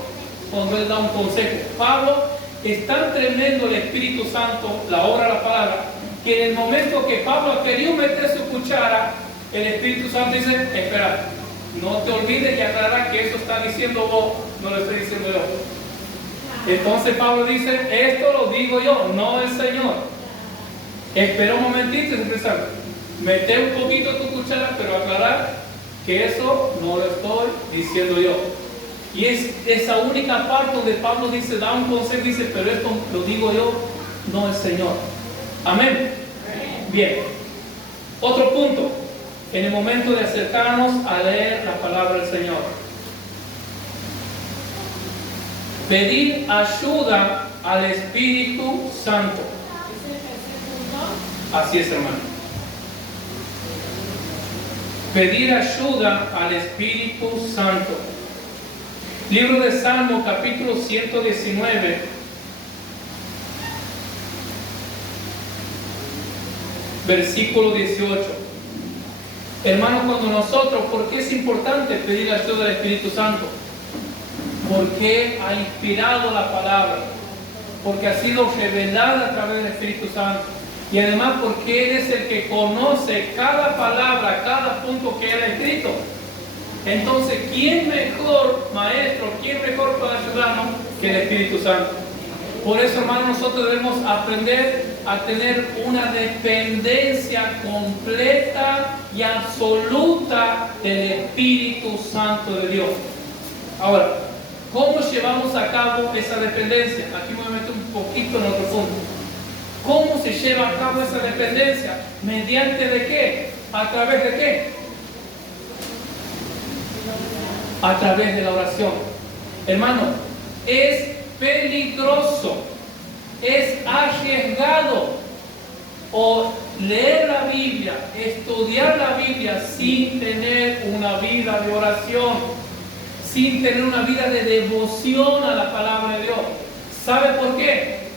cuando él da un consejo. Pablo, es tan tremendo el Espíritu Santo, la obra de la palabra, que en el momento que Pablo ha querido meter su cuchara, el Espíritu Santo dice, espera, no te olvides y aclarar que eso está diciendo vos, no lo estoy diciendo yo. Entonces Pablo dice, esto lo digo yo, no el Señor. Espera un momentito y empieza, mete un poquito tu cuchara, pero aclarar que eso no lo estoy diciendo yo. Y es esa única parte donde Pablo dice, da un consejo, dice, pero esto lo digo yo, no el Señor. Amén. Bien. Otro punto, en el momento de acercarnos a leer la palabra del Señor. Pedir ayuda al Espíritu Santo. Así es, hermano. Pedir ayuda al Espíritu Santo. Libro de Salmo, capítulo 119. Versículo 18. Hermanos, cuando nosotros, ¿por qué es importante pedir la ayuda del Espíritu Santo? Porque ha inspirado la palabra, porque ha sido revelada a través del Espíritu Santo, y además porque Él es el que conoce cada palabra, cada punto que Él ha escrito. Entonces, ¿quién mejor maestro, quién mejor para ayudarnos que el Espíritu Santo? Por eso, hermanos, nosotros debemos aprender a tener una dependencia completa y absoluta del Espíritu Santo de Dios. Ahora, ¿cómo llevamos a cabo esa dependencia? Aquí me voy a meter un poquito en otro punto. ¿Cómo se lleva a cabo esa dependencia? ¿Mediante de qué? ¿A través de qué? A través de la oración. Hermano, es peligroso, es arriesgado o leer la Biblia, estudiar la Biblia sin tener una vida de oración, sin tener una vida de devoción a la palabra de Dios. ¿Sabe por qué?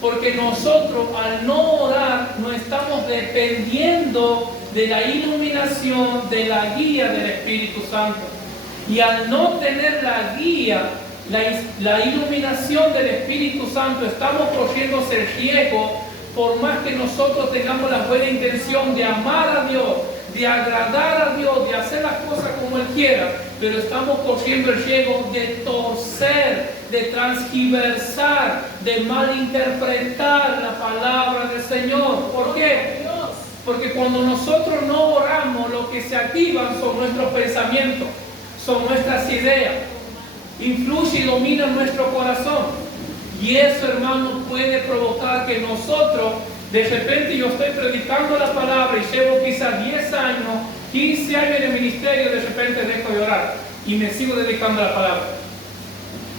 Porque nosotros al no orar no estamos dependiendo de la iluminación, de la guía del Espíritu Santo. Y al no tener la guía, la iluminación del Espíritu Santo, estamos corriendo el riesgo, por más que nosotros tengamos la buena intención de amar a Dios, de agradar a Dios, de hacer las cosas como Él quiera, pero estamos corriendo el riesgo de torcer, de transgiversar, de malinterpretar la palabra del Señor. ¿Por qué? Porque cuando nosotros no oramos, lo que se activan son nuestros pensamientos, son nuestras ideas, influye y domina nuestro corazón. Y eso, hermano, puede provocar que nosotros, de repente yo estoy predicando la palabra y llevo quizás 10 años, 15 años en el ministerio, de repente dejo de orar y me sigo dedicando a la palabra.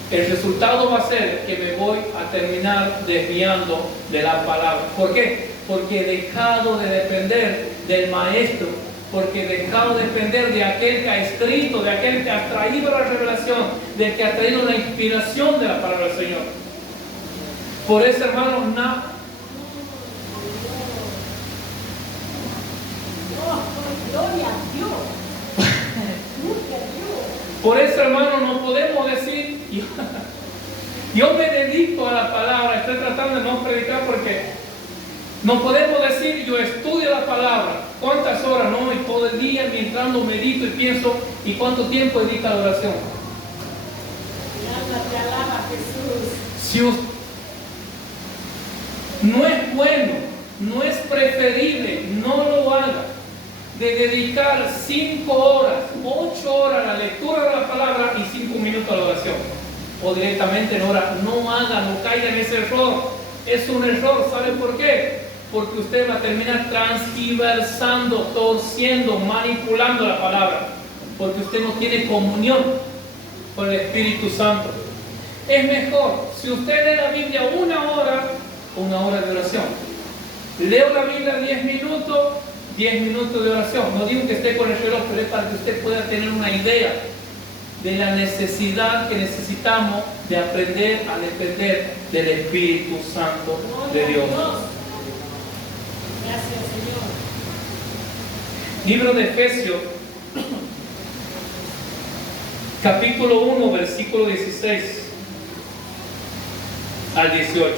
El resultado va a ser que me voy a terminar desviando de la palabra. ¿Por qué? Porque he dejado de depender del maestro, porque he dejado de depender de aquel que ha escrito, de aquel que ha traído la revelación, del que ha traído la inspiración de la palabra del Señor. Por eso, hermanos, Gloria a Dios. por eso, hermanos, no podemos decir, yo me dedico a la palabra, estoy tratando de no predicar porque no podemos decir, yo estudio la palabra, cuántas horas, no, y todo el día mientras medito y pienso, y cuánto tiempo dedica a la oración. Te alaba, Jesús. Si no es bueno, no es preferible, no lo haga, de dedicar 5 horas, 8 horas a la lectura de la palabra y 5 minutos a la oración, o directamente en hora. No haga, no caiga en ese error. Es un error, ¿sabe por qué? Porque usted va a terminar transgiversando, torciendo, manipulando la palabra, porque usted no tiene comunión con el Espíritu Santo. Es mejor, si usted lee la Biblia 1 hora, 1 hora de oración. Leo la Biblia 10 minutos, 10 minutos de oración. No digo que esté con el reloj, pero es para que usted pueda tener una idea de la necesidad que necesitamos de aprender a depender del Espíritu Santo de Dios. Gracias, Señor. Libro de Efesios, capítulo 1, versículo 16 al 18.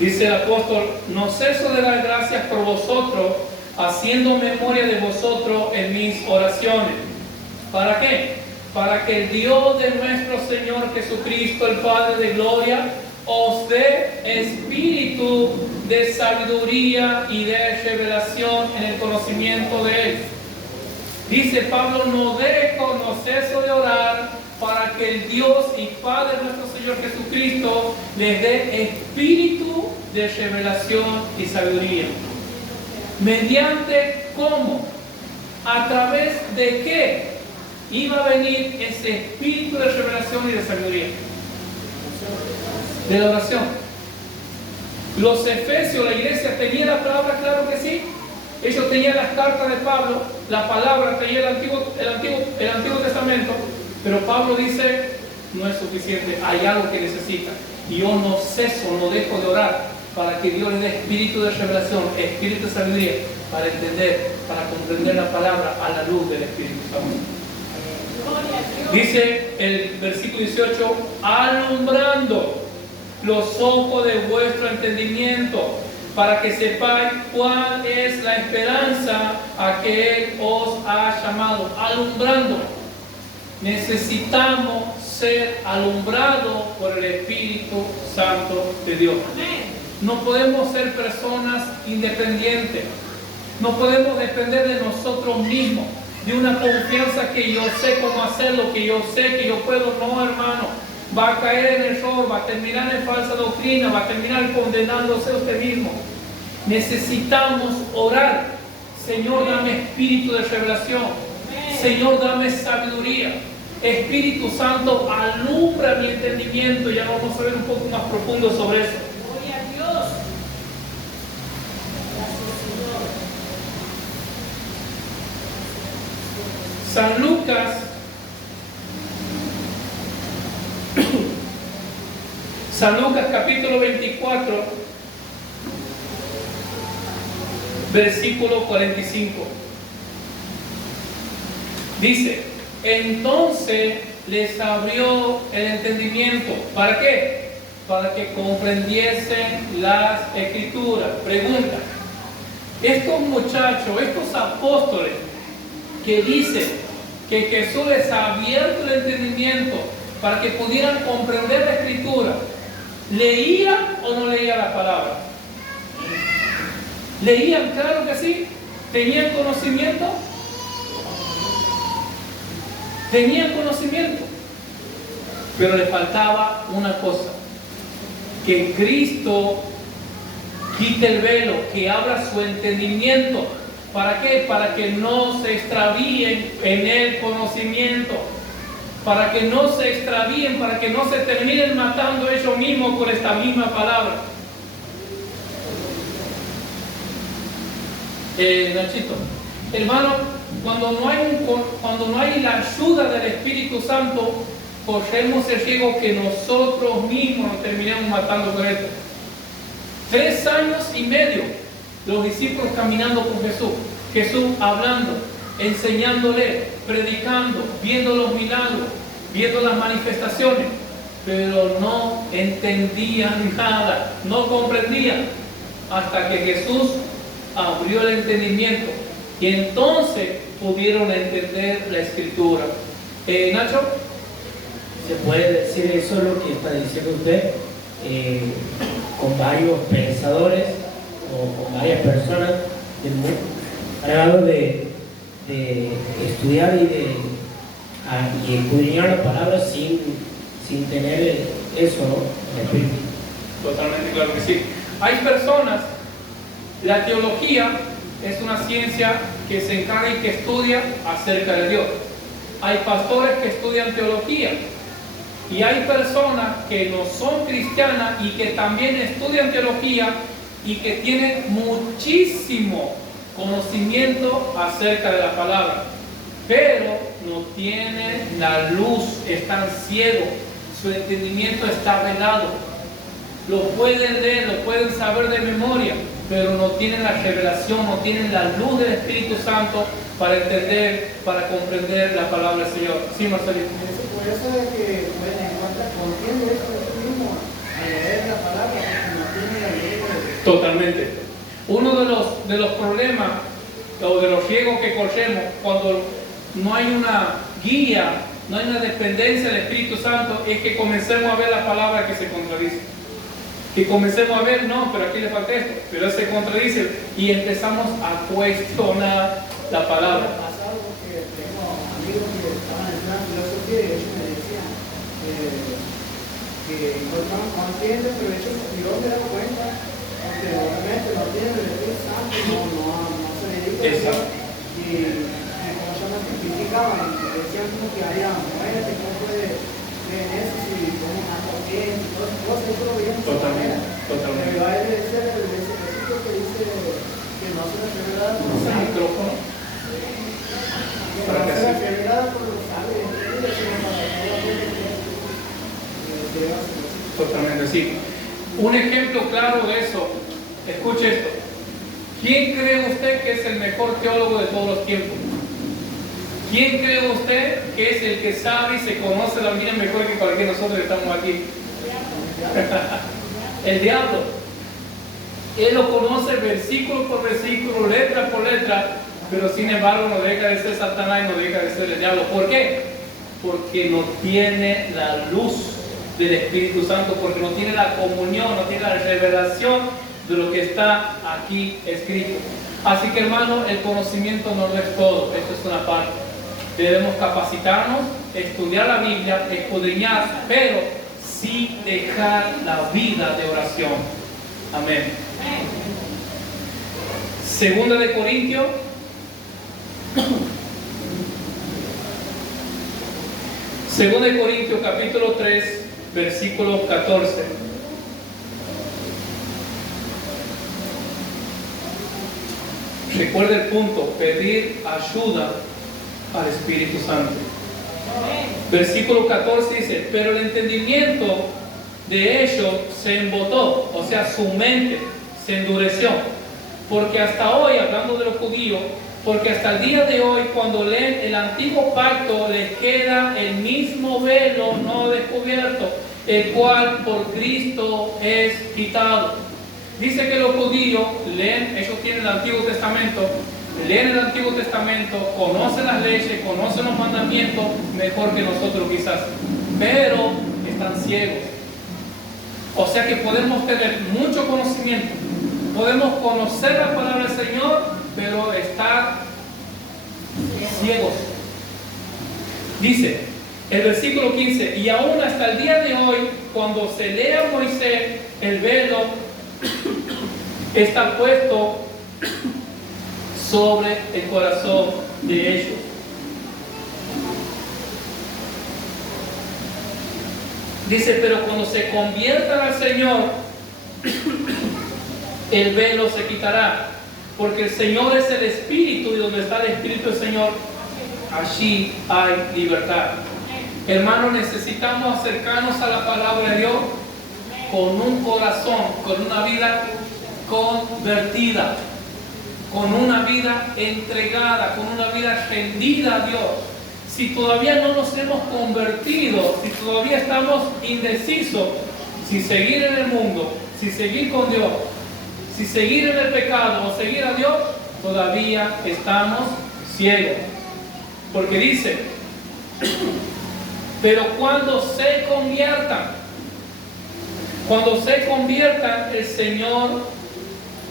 Dice el apóstol: no ceso de dar gracias por vosotros, haciendo memoria de vosotros en mis oraciones. ¿Para qué? Para que el Dios de nuestro Señor Jesucristo, el Padre de gloria, os dé espíritu de sabiduría y de revelación en el conocimiento de Él. Dice Pablo: no dejo, no ceso de orar para que el Dios y Padre de nuestro Señor Jesucristo les dé espíritu de revelación y sabiduría. ¿Mediante cómo? ¿A través de qué iba a venir ese espíritu de revelación y de sabiduría? De la oración. Los efesios, la iglesia, tenía la palabra, claro que sí. Ellos tenían las cartas de Pablo, la palabra, tenía el Antiguo Testamento, pero Pablo dice: no es suficiente, hay algo que necesita. Y yo no ceso, no dejo de orar para que Dios les dé espíritu de revelación, espíritu de sabiduría, para entender, para comprender la palabra a la luz del Espíritu Santo. Dice el versículo 18: alumbrando los ojos de vuestro entendimiento, para que sepáis cuál es la esperanza a que Él os ha llamado. Alumbrando. Necesitamos ser alumbrados por el Espíritu Santo de Dios. No podemos ser personas independientes. No podemos depender de nosotros mismos, de una confianza que yo sé cómo hacerlo, que yo sé que yo puedo. No, hermano. Va a caer en error, va a terminar en falsa doctrina, va a terminar condenándose a usted mismo. Necesitamos orar. Señor, dame espíritu de revelación. Señor, dame sabiduría. Espíritu Santo, alumbra mi entendimiento. Ya vamos a ver un poco más profundo sobre eso. Gloria a Dios. Gracias, Señor. San Lucas, San Lucas capítulo 24, versículo 45. Dice: entonces les abrió el entendimiento. ¿Para qué? Para que comprendiesen las Escrituras. Pregunta: estos muchachos, estos apóstoles que dicen que Jesús les ha abierto el entendimiento para que pudieran comprender la Escritura, ¿leían o no leían la palabra? ¿Leían? Claro que sí. ¿Tenían conocimiento? Tenían conocimiento. Pero le faltaba una cosa: que Cristo quite el velo, que abra su entendimiento. ¿Para qué? Para que no se extravíen en el conocimiento. Para que no se extravíen, para que no se terminen matando ellos mismos por esta misma palabra. Nachito, hermano, cuando no hay la ayuda del Espíritu Santo, corremos el riesgo que nosotros mismos nos terminemos matando por esto. 3 años y medio los discípulos caminando con Jesús, Jesús hablando, enseñándole, predicando, viendo los milagros, viendo las manifestaciones, pero no entendían nada, no comprendían, hasta que Jesús abrió el entendimiento y entonces pudieron entender la Escritura. Nacho, ¿se puede decir eso lo que está diciendo usted? Con varios pensadores o con varias personas del mundo, han hablado de estudiar y escudriñar la palabra sin tener eso, ¿no? El Espíritu. Totalmente claro que sí. Hay personas, la teología es una ciencia que se encarga y que estudia acerca de Dios. Hay pastores que estudian teología y hay personas que no son cristianas y que también estudian teología y que tienen muchísimo conocimiento acerca de la palabra, pero no tienen la luz, están ciegos, su entendimiento está velado. Lo pueden leer, lo pueden saber de memoria, pero no tienen la revelación, no tienen la luz del Espíritu Santo para entender, para comprender la palabra del Señor. Sí, Marcelino. Por eso es que pueden encontrar, contiene eso mismo, a leer la palabra, porque no tiene la ley. Totalmente. Uno de los problemas o de los riesgos que corremos cuando no hay una guía, no hay una dependencia del Espíritu Santo, es que comencemos a ver la palabra que se contradice. Y comencemos a ver, no, pero aquí le falta esto, pero se contradice, y empezamos a cuestionar la palabra. Ha pasado porque tengo amigos que estaban en la filosofía y ellos me decían que no entienden, pero ellos yo me doy cuenta, porque obviamente no tienen el Espíritu Santo, no se dedican a eso. Y como se me criticaban, decían como que había muerte, que no puede creer en eso, si como una corriente y todas esas cosas, eso lo veían de esa manera. Totalmente. Pero a él le decía el versículo que dice que no se les revela por ¿El sangre. micrófono? Para que se revelada por los sabios, sino para toda aquella que Totalmente, sí. Un ejemplo claro de eso, escuche esto. ¿Quién cree usted que es el mejor teólogo de todos los tiempos? ¿Quién cree usted que es el que sabe y se conoce la Biblia mejor que cualquiera de nosotros que estamos aquí? El diablo. Él lo conoce versículo por versículo, letra por letra, pero sin embargo no deja de ser Satanás y no deja de ser el diablo. ¿Por qué? Porque no tiene la luz del Espíritu Santo, porque no tiene la comunión, no tiene la revelación de lo que está aquí escrito. Así que, hermano, el conocimiento no lo es todo, esto es una parte. Debemos capacitarnos, estudiar la Biblia, escudriñar, pero sí dejar la vida de oración. Amén. Segunda de Corintios 2 capítulo 3, versículo 14. Recuerda el punto, pedir ayuda al Espíritu Santo. Versículo 14 dice, pero el entendimiento de ellos se embotó, o sea, su mente se endureció, porque hasta hoy, hablando de los judíos, porque hasta el día de hoy, cuando leen el antiguo pacto, les queda el mismo velo no descubierto, el cual por Cristo es quitado. Dice que los judíos leen, ellos tienen el Antiguo Testamento, leen el Antiguo Testamento, conocen las leyes, conocen los mandamientos mejor que nosotros quizás, pero están ciegos. O sea que podemos tener mucho conocimiento, podemos conocer la palabra del Señor, pero estar ciegos. Dice el versículo 15, y aún hasta el día de hoy, cuando se lee a Moisés, el velo está puesto sobre el corazón de ellos. Dice, pero cuando se conviertan al Señor, el velo se quitará, porque el Señor es el Espíritu, y donde está el Espíritu del Señor, allí hay libertad. Hermanos, necesitamos acercarnos a la palabra de Dios con un corazón, con una vida convertida, con una vida entregada, con una vida rendida a Dios. Si todavía no nos hemos convertido, si todavía estamos indecisos, si seguir en el mundo, si seguir con Dios, si seguir en el pecado o seguir a Dios, todavía estamos ciegos. Porque dice, pero cuando se conviertan, el Señor,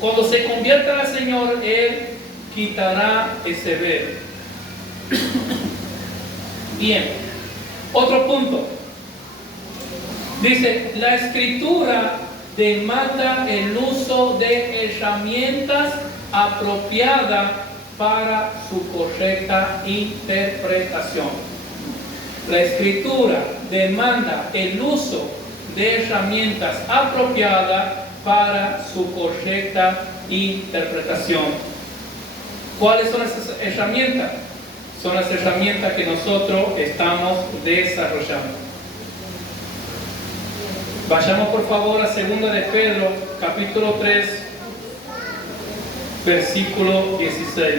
cuando se conviertan al Señor, Él quitará ese velo. Bien, otro punto. Dice, la Escritura demanda el uso de herramientas apropiadas para su correcta interpretación. La Escritura demanda el uso de herramientas apropiadas para su correcta interpretación. ¿Cuáles son esas herramientas? Son las herramientas que nosotros estamos desarrollando. Vayamos por favor a 2 de Pedro, capítulo 3, versículo 16.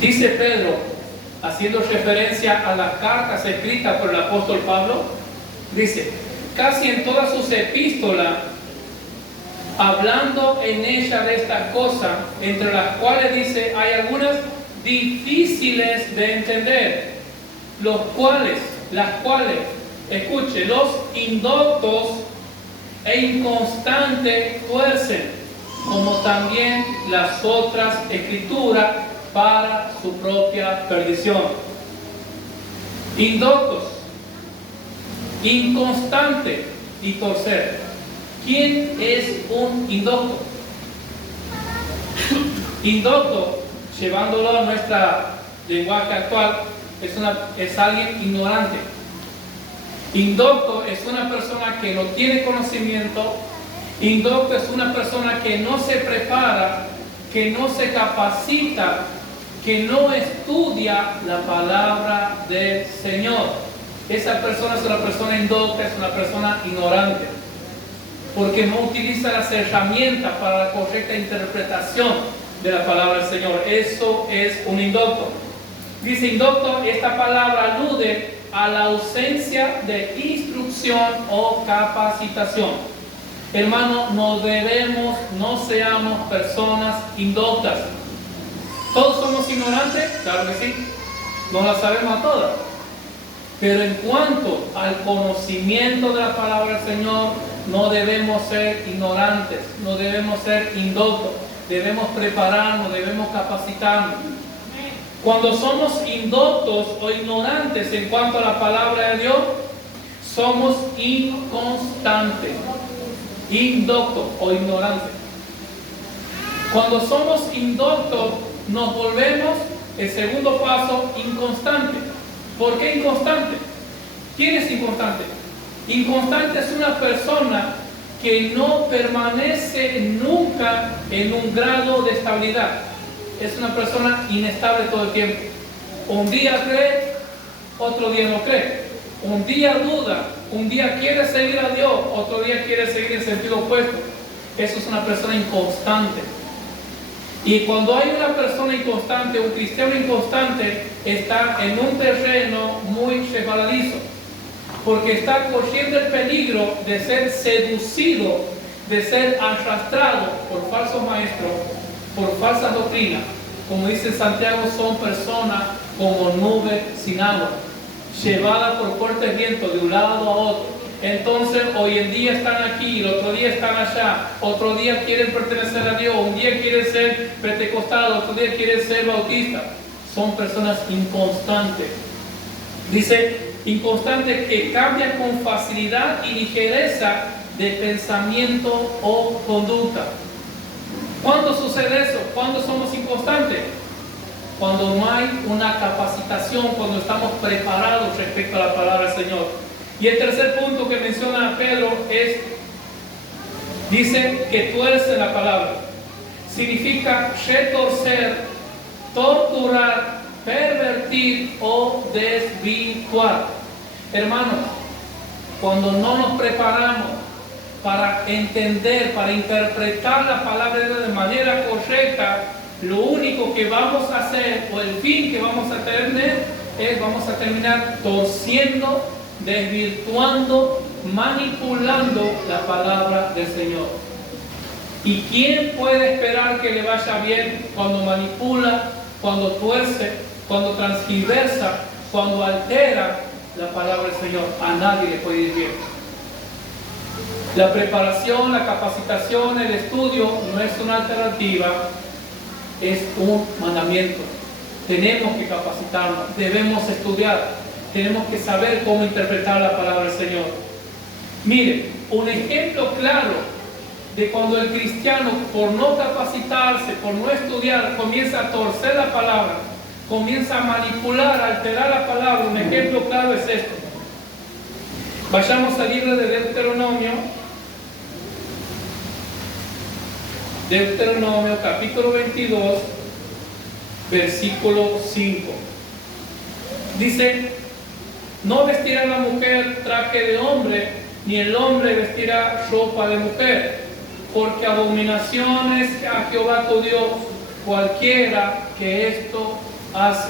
Dice Pedro, haciendo referencia a las cartas escritas por el apóstol Pablo, dice, casi en todas sus epístolas, hablando en ella de esta cosa, entre las cuales dice, hay algunas difíciles de entender, las cuales, escuche, los indoctos e inconstantes tuercen, como también las otras escrituras, para su propia perdición. Indoctos, inconstante y torcer. ¿Quién es un indocto? Indocto, llevándolo a nuestra lenguaje actual, es alguien ignorante. Indocto es una persona que no tiene conocimiento. Indocto es una persona que no se prepara, que no se capacita, que no estudia la palabra del Señor. Esa persona es una persona indocta, es una persona ignorante, porque no utiliza las herramientas para la correcta interpretación de la palabra del Señor. Eso es un indocto. Dice indocto, esta palabra alude a la ausencia de instrucción o capacitación. Hermano, no seamos personas indoctas. ¿Todos somos ignorantes? Claro que sí. No la sabemos a todas. Pero en cuanto al conocimiento de la palabra del Señor, no debemos ser ignorantes, no debemos ser indoctos. Debemos prepararnos, debemos capacitarnos. Cuando somos indoctos o ignorantes en cuanto a la palabra de Dios, somos inconstantes. Indoctos o ignorantes. Cuando somos indoctos, nos volvemos, el segundo paso, inconstante. ¿Por qué inconstante? ¿Quién es inconstante? Inconstante es una persona que no permanece nunca en un grado de estabilidad. Es una persona inestable todo el tiempo. Un día cree, otro día no cree. Un día duda, un día quiere seguir a Dios, otro día quiere seguir en sentido opuesto. Eso es una persona inconstante. Y cuando hay una persona inconstante, un cristiano inconstante, está en un terreno muy resbaladizo, porque está corriendo el peligro de ser seducido, de ser arrastrado por falsos maestros, por falsas doctrinas. Como dice Santiago, son personas como nubes sin agua, llevadas por fuertes vientos de un lado a otro. Entonces hoy en día están aquí, el otro día están allá, otro día quieren pertenecer a Dios, un día quieren ser pentecostales, otro día quieren ser bautistas. Son personas inconstantes. Dice, inconstantes que cambian con facilidad y ligereza de pensamiento o conducta. ¿Cuándo sucede eso? ¿Cuándo somos inconstantes? Cuando no hay una capacitación, cuando estamos preparados respecto a la palabra del Señor. Y el tercer punto que menciona Pedro es, dice que tuerce la palabra. Significa retorcer, torturar, pervertir o desvirtuar. Hermanos, cuando no nos preparamos para entender, para interpretar la palabra de Dios de manera correcta, lo único que vamos a hacer, o el fin que vamos a tener, es vamos a terminar torciendo, desvirtuando, manipulando la palabra del Señor. ¿Y quién puede esperar que le vaya bien cuando manipula, cuando tuerce, cuando transgiversa, cuando altera la palabra del Señor? A nadie le puede ir bien. La preparación, la capacitación, el estudio no es una alternativa, es un mandamiento. Tenemos que capacitarnos, debemos estudiar. Tenemos que saber cómo interpretar la palabra del Señor. Mire, un ejemplo claro de cuando el cristiano, por no capacitarse, por no estudiar, comienza a torcer la palabra, comienza a manipular, a alterar la palabra. Un ejemplo claro es esto. Vayamos al libro de Deuteronomio. Deuteronomio capítulo 22, versículo 5. Dice, No vestirá la mujer traje de hombre, ni el hombre vestirá ropa de mujer, porque abominación es a Jehová tu Dios cualquiera que esto hace.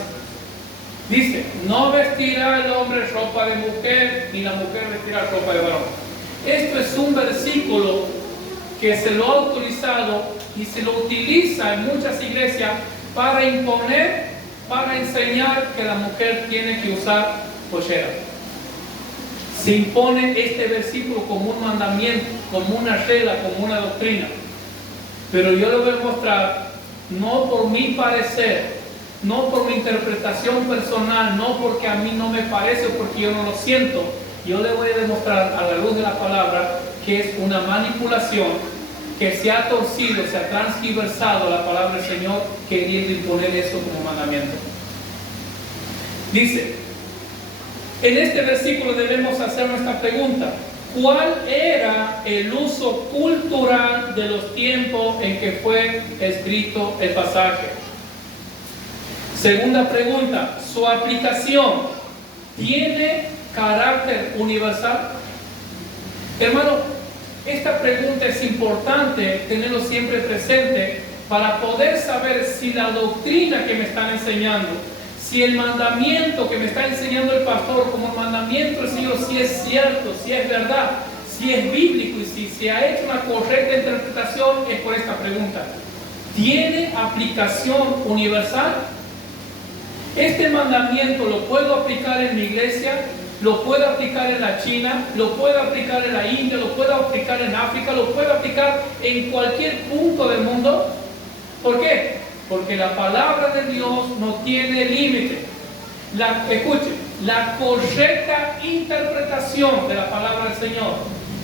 Dice, no vestirá el hombre ropa de mujer, ni la mujer vestirá ropa de varón. Esto es un versículo que se lo ha autorizado y se lo utiliza en muchas iglesias para imponer, para enseñar que la mujer tiene que usar pollera. Se impone este versículo como un mandamiento, como una regla, como una doctrina. Pero yo le voy a mostrar, no por mi parecer, no por mi interpretación personal, no porque a mí no me parece o porque yo no lo siento. Yo le voy a demostrar a la luz de la palabra que es una manipulación, que se ha torcido, se ha transgiversado la palabra del Señor queriendo imponer eso como mandamiento. Dice, en este versículo debemos hacer nuestra pregunta: ¿cuál era el uso cultural de los tiempos en que fue escrito el pasaje? Segunda pregunta, ¿su aplicación tiene carácter universal? Hermano, esta pregunta es importante tenerlo siempre presente para poder saber si la doctrina que me están enseñando, si el mandamiento que me está enseñando el pastor como mandamiento del Señor, si es cierto, si es verdad, si es bíblico y si se ha hecho una correcta interpretación, es por esta pregunta. ¿Tiene aplicación universal? Este mandamiento lo puedo aplicar en mi iglesia, lo puedo aplicar en la China, lo puedo aplicar en la India, lo puedo aplicar en África, lo puedo aplicar en cualquier punto del mundo. ¿Por qué? Porque la palabra de Dios no tiene límite. Escuche, la correcta interpretación de la palabra del Señor,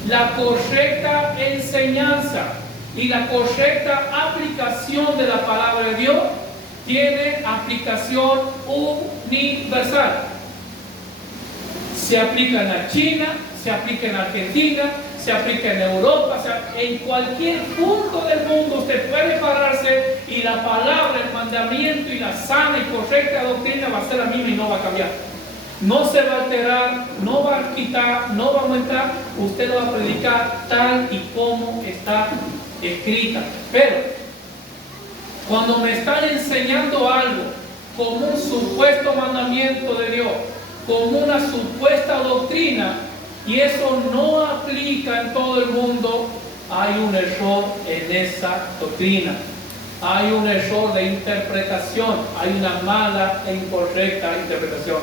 la correcta enseñanza y la correcta aplicación de la palabra de Dios tiene aplicación universal. Se aplica en la China, se aplica en Argentina, se aplica en Europa, en cualquier punto del mundo usted puede pararse y la palabra, el mandamiento y la sana y correcta doctrina va a ser la misma y no va a cambiar. No se va a alterar, no va a quitar, no va a aumentar, usted lo va a predicar tal y como está escrita. Pero cuando me están enseñando algo como un supuesto mandamiento de Dios, como una supuesta doctrina, y eso no aplica en todo el mundo, hay un error en esa doctrina. Hay un error de interpretación, hay una mala e incorrecta interpretación.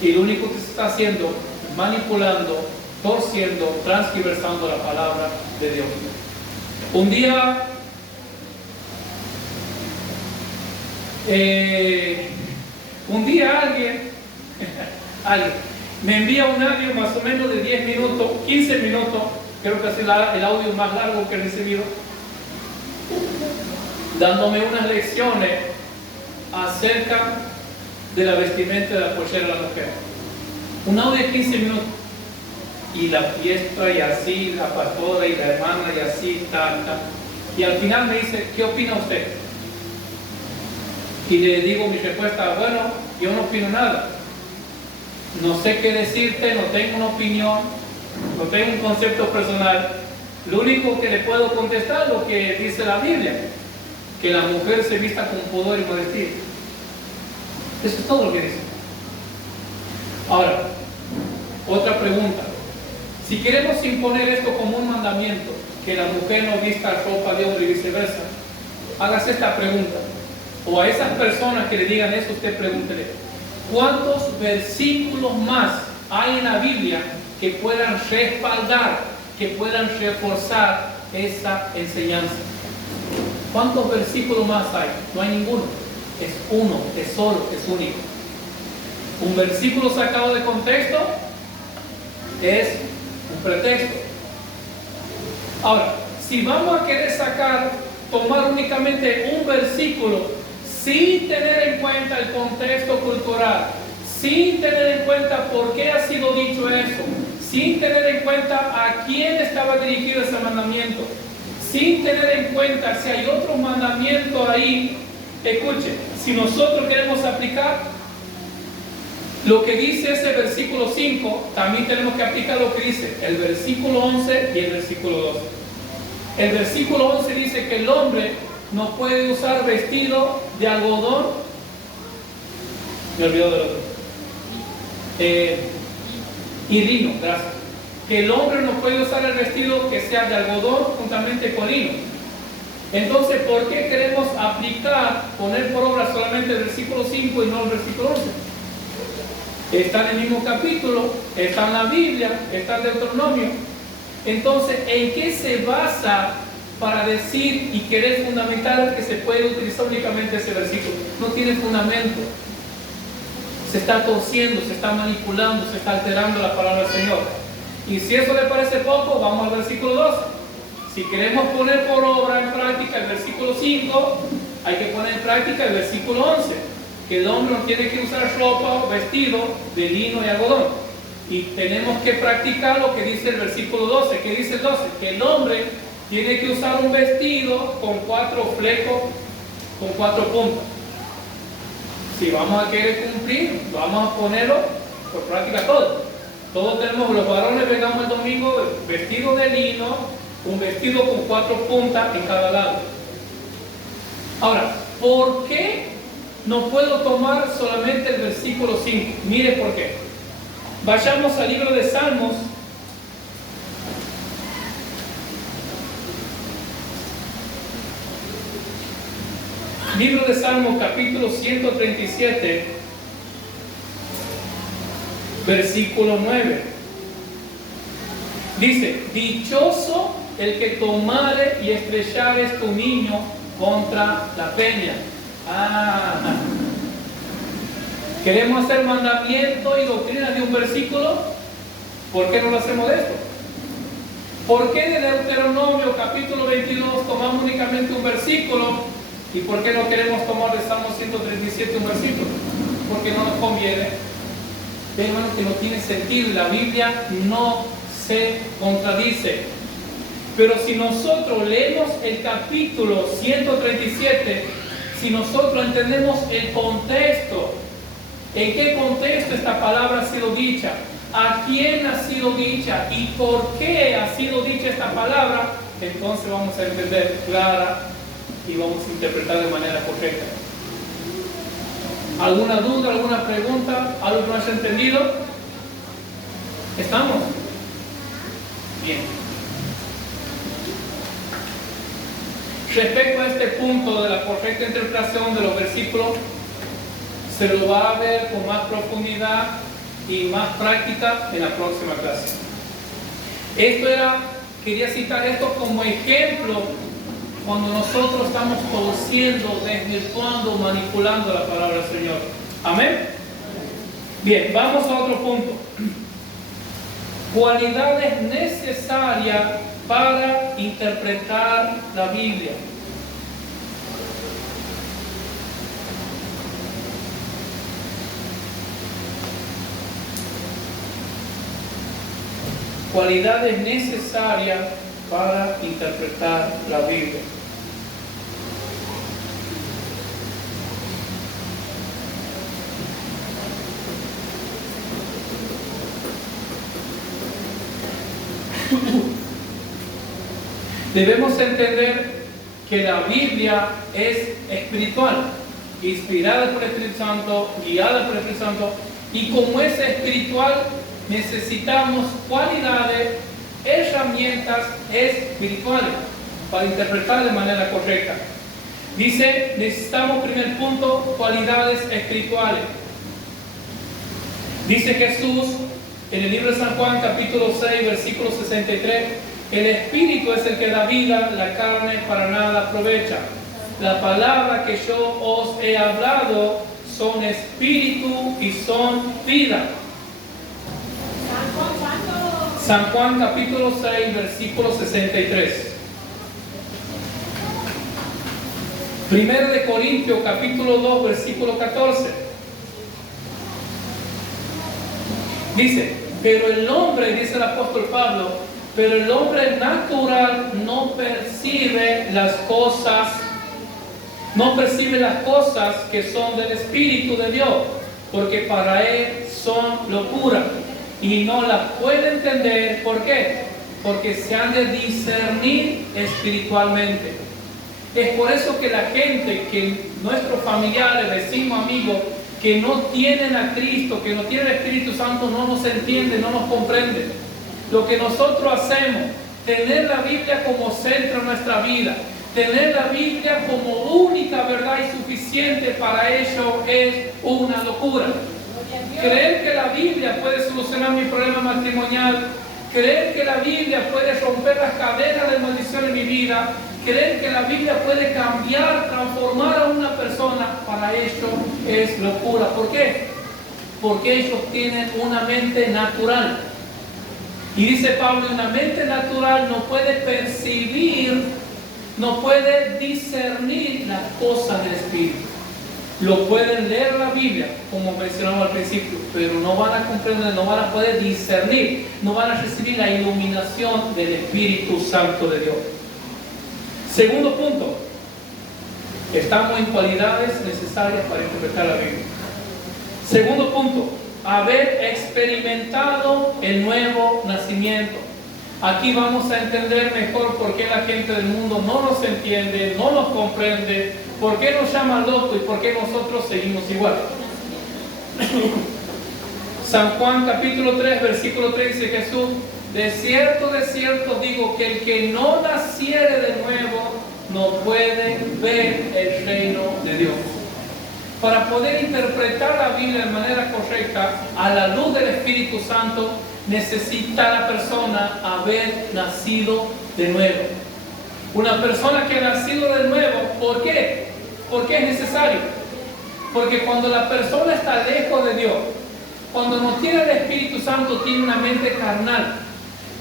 Y lo único que se está haciendo es manipulando, torciendo, transgiversando la palabra de Dios. Un día alguien me envía un audio más o menos de 10 minutos, 15 minutos, creo que es el audio más largo que he recibido, dándome unas lecciones acerca de la vestimenta de la pollera de la mujer. Un audio de 15 minutos. Y la fiesta, y así, la pastora y la hermana, y así, tal. Y al final me dice, ¿qué opina usted? Y le digo mi respuesta, bueno, yo no opino nada. No sé qué decirte, no tengo una opinión, no tengo un concepto personal. Lo único que le puedo contestar es lo que dice la Biblia, que la mujer se vista con pudor y modestia. Eso es todo lo que dice. Ahora, otra pregunta. Si queremos imponer esto como un mandamiento, que la mujer no vista ropa de hombre y viceversa, hágase esta pregunta. O a esas personas que le digan eso, usted pregúntele, ¿cuántos versículos más hay en la Biblia que puedan respaldar, que puedan reforzar esa enseñanza? ¿Cuántos versículos más hay? No hay ninguno. Es uno, es solo, es único. Un versículo sacado de contexto es un pretexto. Ahora, si vamos a querer tomar únicamente un versículo sin tener en cuenta el contexto cultural, sin tener en cuenta por qué ha sido dicho eso, sin tener en cuenta a quién estaba dirigido ese mandamiento, sin tener en cuenta si hay otro mandamiento ahí, escuche, si nosotros queremos aplicar, Lo que dice ese versículo 5, también tenemos que aplicar lo que dice el versículo 11 y el versículo 12. El versículo 11 dice que el hombre no puede usar vestido de algodón. Me olvidó del otro. Y lino, gracias. Que el hombre no puede usar el vestido que sea de algodón juntamente con lino. Entonces, ¿por qué queremos aplicar, poner por obra solamente el versículo 5 y no el versículo 11? Está en el mismo capítulo, está en la Biblia, está en Deuteronomio. Entonces, ¿en qué se basa para decir y querer fundamentar que se puede utilizar únicamente ese versículo? No tiene fundamento. Se está torciendo, se está manipulando, se está alterando la palabra del Señor. Y si eso le parece poco, vamos al versículo 12. Si queremos poner por obra en práctica el versículo 5, hay que poner en práctica el versículo 11. Que el hombre no tiene que usar ropa o vestido de lino y algodón. Y tenemos que practicar lo que dice el versículo 12. ¿Qué dice el 12? Que el hombre tiene que usar un vestido con 4 flecos, con 4 puntas. Si vamos a querer cumplir, vamos a ponerlo por práctica todo. Todos tenemos, los varones vengamos el domingo vestido de lino, un vestido con 4 puntas en cada lado. Ahora, ¿por qué no puedo tomar solamente el versículo 5? Mire por qué. Vayamos al libro de Salmos. Libro de Salmos, capítulo 137, versículo 9. Dice: dichoso el que tomare y estrellare tu niño contra la peña. ¿Queremos hacer mandamiento y doctrina de un versículo? ¿Por qué no lo hacemos de esto? ¿Por qué de Deuteronomio capítulo 22 tomamos únicamente un versículo? ¿Y por qué no queremos tomar de Salmo 137 un versículo? Porque no nos conviene. Ven, hermano, que no tiene sentido. La Biblia no se contradice. Pero si nosotros leemos el capítulo 137, si nosotros entendemos el contexto, en qué contexto esta palabra ha sido dicha, a quién ha sido dicha y por qué ha sido dicha esta palabra, entonces vamos a entender clara y vamos a interpretar de manera correcta. ¿Alguna duda, alguna pregunta? ¿Algo que no haya entendido? ¿Estamos? Bien. Respecto a este punto de la correcta interpretación de los versículos, se lo va a ver con más profundidad y más práctica en la próxima clase. Quería citar esto como ejemplo cuando nosotros estamos torciendo, desvirtuando, manipulando la palabra del Señor. Amén. Bien, vamos a otro punto. Cualidades necesarias para interpretar la Biblia. Cualidades necesarias para interpretar la Biblia. Debemos entender que la Biblia es espiritual, inspirada por el Espíritu Santo, guiada por el Espíritu Santo, y como es espiritual, necesitamos cualidades, herramientas espirituales para interpretar de manera correcta. Dice, necesitamos, primer punto, cualidades espirituales. Dice Jesús en el libro de San Juan, capítulo 6, versículo 63, el Espíritu es el que da vida, la carne para nada aprovecha. La palabra que yo os he hablado son espíritu y son vida. San Juan capítulo 6, versículo 63. Primero de Corintios capítulo 2, versículo 14. Dice, pero el hombre, dice el apóstol Pablo, pero el hombre natural no percibe las cosas que son del Espíritu de Dios, porque para él son locura y no las puede entender. ¿Por qué? Porque se han de discernir espiritualmente. Es por eso que la gente, que nuestros familiares, vecinos, amigos, que no tienen a Cristo, que no tienen el Espíritu Santo, no nos entienden, no nos comprenden. Lo que nosotros hacemos, tener la Biblia como centro de nuestra vida, tener la Biblia como única verdad y suficiente para ello es una locura. Creer que la Biblia puede solucionar mi problema matrimonial, creer que la Biblia puede romper las cadenas de maldición en mi vida, creer que la Biblia puede cambiar, transformar a una persona, para ellos es locura. ¿Por qué? Porque ellos tienen una mente natural. Y dice Pablo, una mente natural no puede percibir, no puede discernir las cosas del Espíritu. Lo pueden leer la Biblia, como mencionamos al principio, pero no van a comprender, no van a poder discernir, no van a recibir la iluminación del Espíritu Santo de Dios. Segundo punto, estamos en cualidades necesarias para interpretar la Biblia. Segundo punto, haber experimentado el nuevo nacimiento. Aquí vamos a entender mejor por qué la gente del mundo no nos entiende, no nos comprende, por qué nos llama loco y por qué nosotros seguimos igual. San Juan capítulo 3, versículo 3 dice Jesús: de cierto digo que el que no naciere de nuevo no puede ver el reino de Dios. Para poder interpretar la Biblia de manera correcta, a la luz del Espíritu Santo, necesita la persona haber nacido de nuevo. Una persona que ha nacido de nuevo, ¿por qué? ¿Por qué es necesario? Porque cuando la persona está lejos de Dios, cuando no tiene el Espíritu Santo, tiene una mente carnal,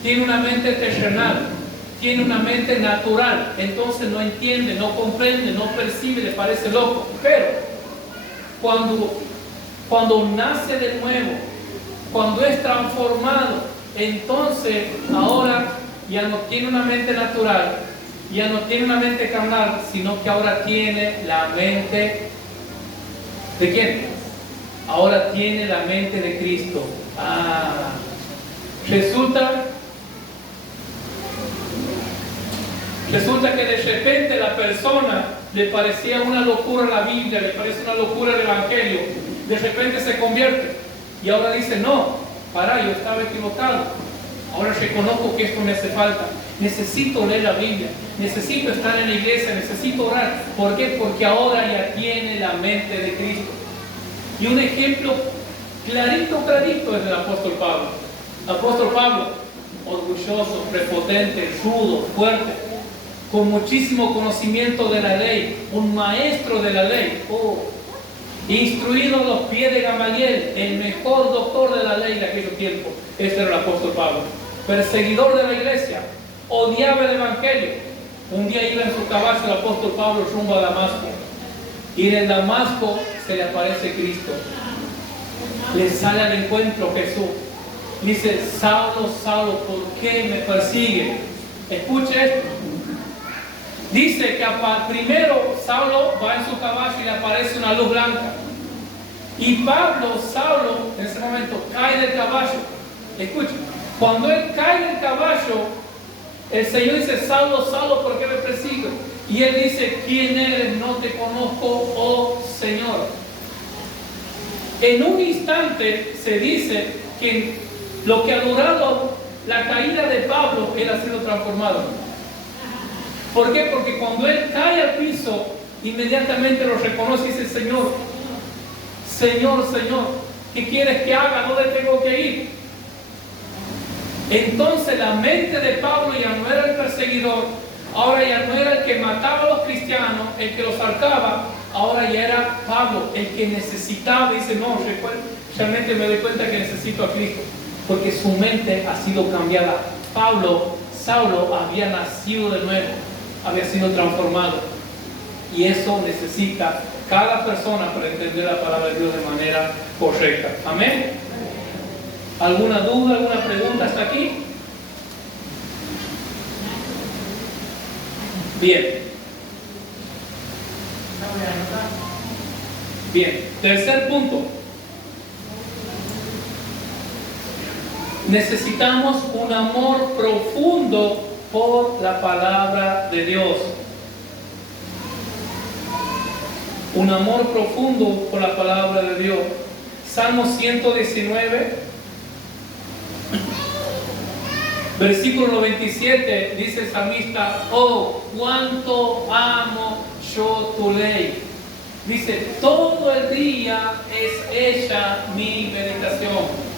tiene una mente terrenal, tiene una mente natural, entonces no entiende, no comprende, no percibe, le parece loco. Pero cuando nace de nuevo, cuando es transformado, entonces ahora ya no tiene una mente natural, ya no tiene una mente carnal, sino que ahora tiene la mente ¿de quién? Ahora tiene la mente de Cristo. Resulta que de repente la persona le parecía una locura la Biblia, le parece una locura el Evangelio, de repente se convierte y ahora dice: no, yo estaba equivocado, ahora reconozco que esto me hace falta, necesito leer la Biblia, necesito estar en la iglesia, necesito orar. ¿Por qué? Porque ahora ya tiene la mente de Cristo. Y un ejemplo clarito es el apóstol Pablo. Apóstol Pablo, orgulloso, prepotente, rudo, fuerte, con muchísimo conocimiento de la ley, un maestro de la ley, instruido a los pies de Gamaliel, el mejor doctor de la ley de aquel tiempo. Este era el apóstol Pablo. Perseguidor de la iglesia, odiaba el evangelio. Un día iba en su caballo el apóstol Pablo rumbo a Damasco, y en el Damasco se le aparece Cristo. Le sale al encuentro Jesús. Dice: Saulo, Saulo, ¿por qué me persigue? Escuche esto. Dice que primero Saulo va en su caballo y le aparece una luz blanca. Y Saulo, en ese momento cae del caballo. Escuche, cuando él cae del caballo, el Señor dice: Saulo, Saulo, ¿por qué me persigues? Y él dice: ¿quién eres? No te conozco, oh Señor. En un instante se dice que lo que ha durado la caída de Pablo, él ha sido transformado. ¿Por qué? Porque cuando él cae al piso, inmediatamente lo reconoce y dice: Señor, Señor, Señor, ¿qué quieres que haga? ¿Dónde tengo que ir? Entonces la mente de Pablo ya no era el perseguidor, ahora ya no era el que mataba a los cristianos, el que los ahorcaba, ahora ya era Pablo, el que necesitaba. Dice: no, realmente me doy cuenta que necesito a Cristo, porque su mente ha sido cambiada. Saulo había nacido de nuevo, había sido transformado, y eso necesita cada persona para entender la palabra de Dios de manera correcta. Amén. ¿Alguna duda, alguna pregunta hasta aquí? Bien. Tercer punto. Necesitamos un amor profundo por la palabra de Dios. Un amor profundo por la palabra de Dios. Salmo 119, versículo 97, dice el salmista: oh, cuánto amo yo tu ley. Dice, todo el día es ella mi meditación.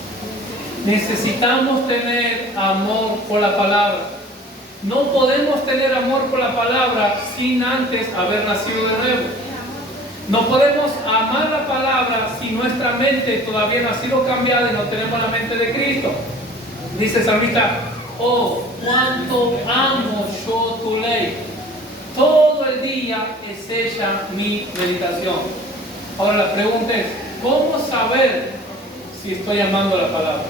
Necesitamos tener amor por la palabra. No podemos tener amor por la palabra sin antes haber nacido de nuevo. No podemos amar la palabra si nuestra mente todavía no ha sido cambiada y no tenemos la mente de Cristo. Dice el salmista: oh, cuánto amo yo tu ley. Todo el día es ella mi meditación. Ahora la pregunta es, ¿cómo saber si estoy amando la palabra?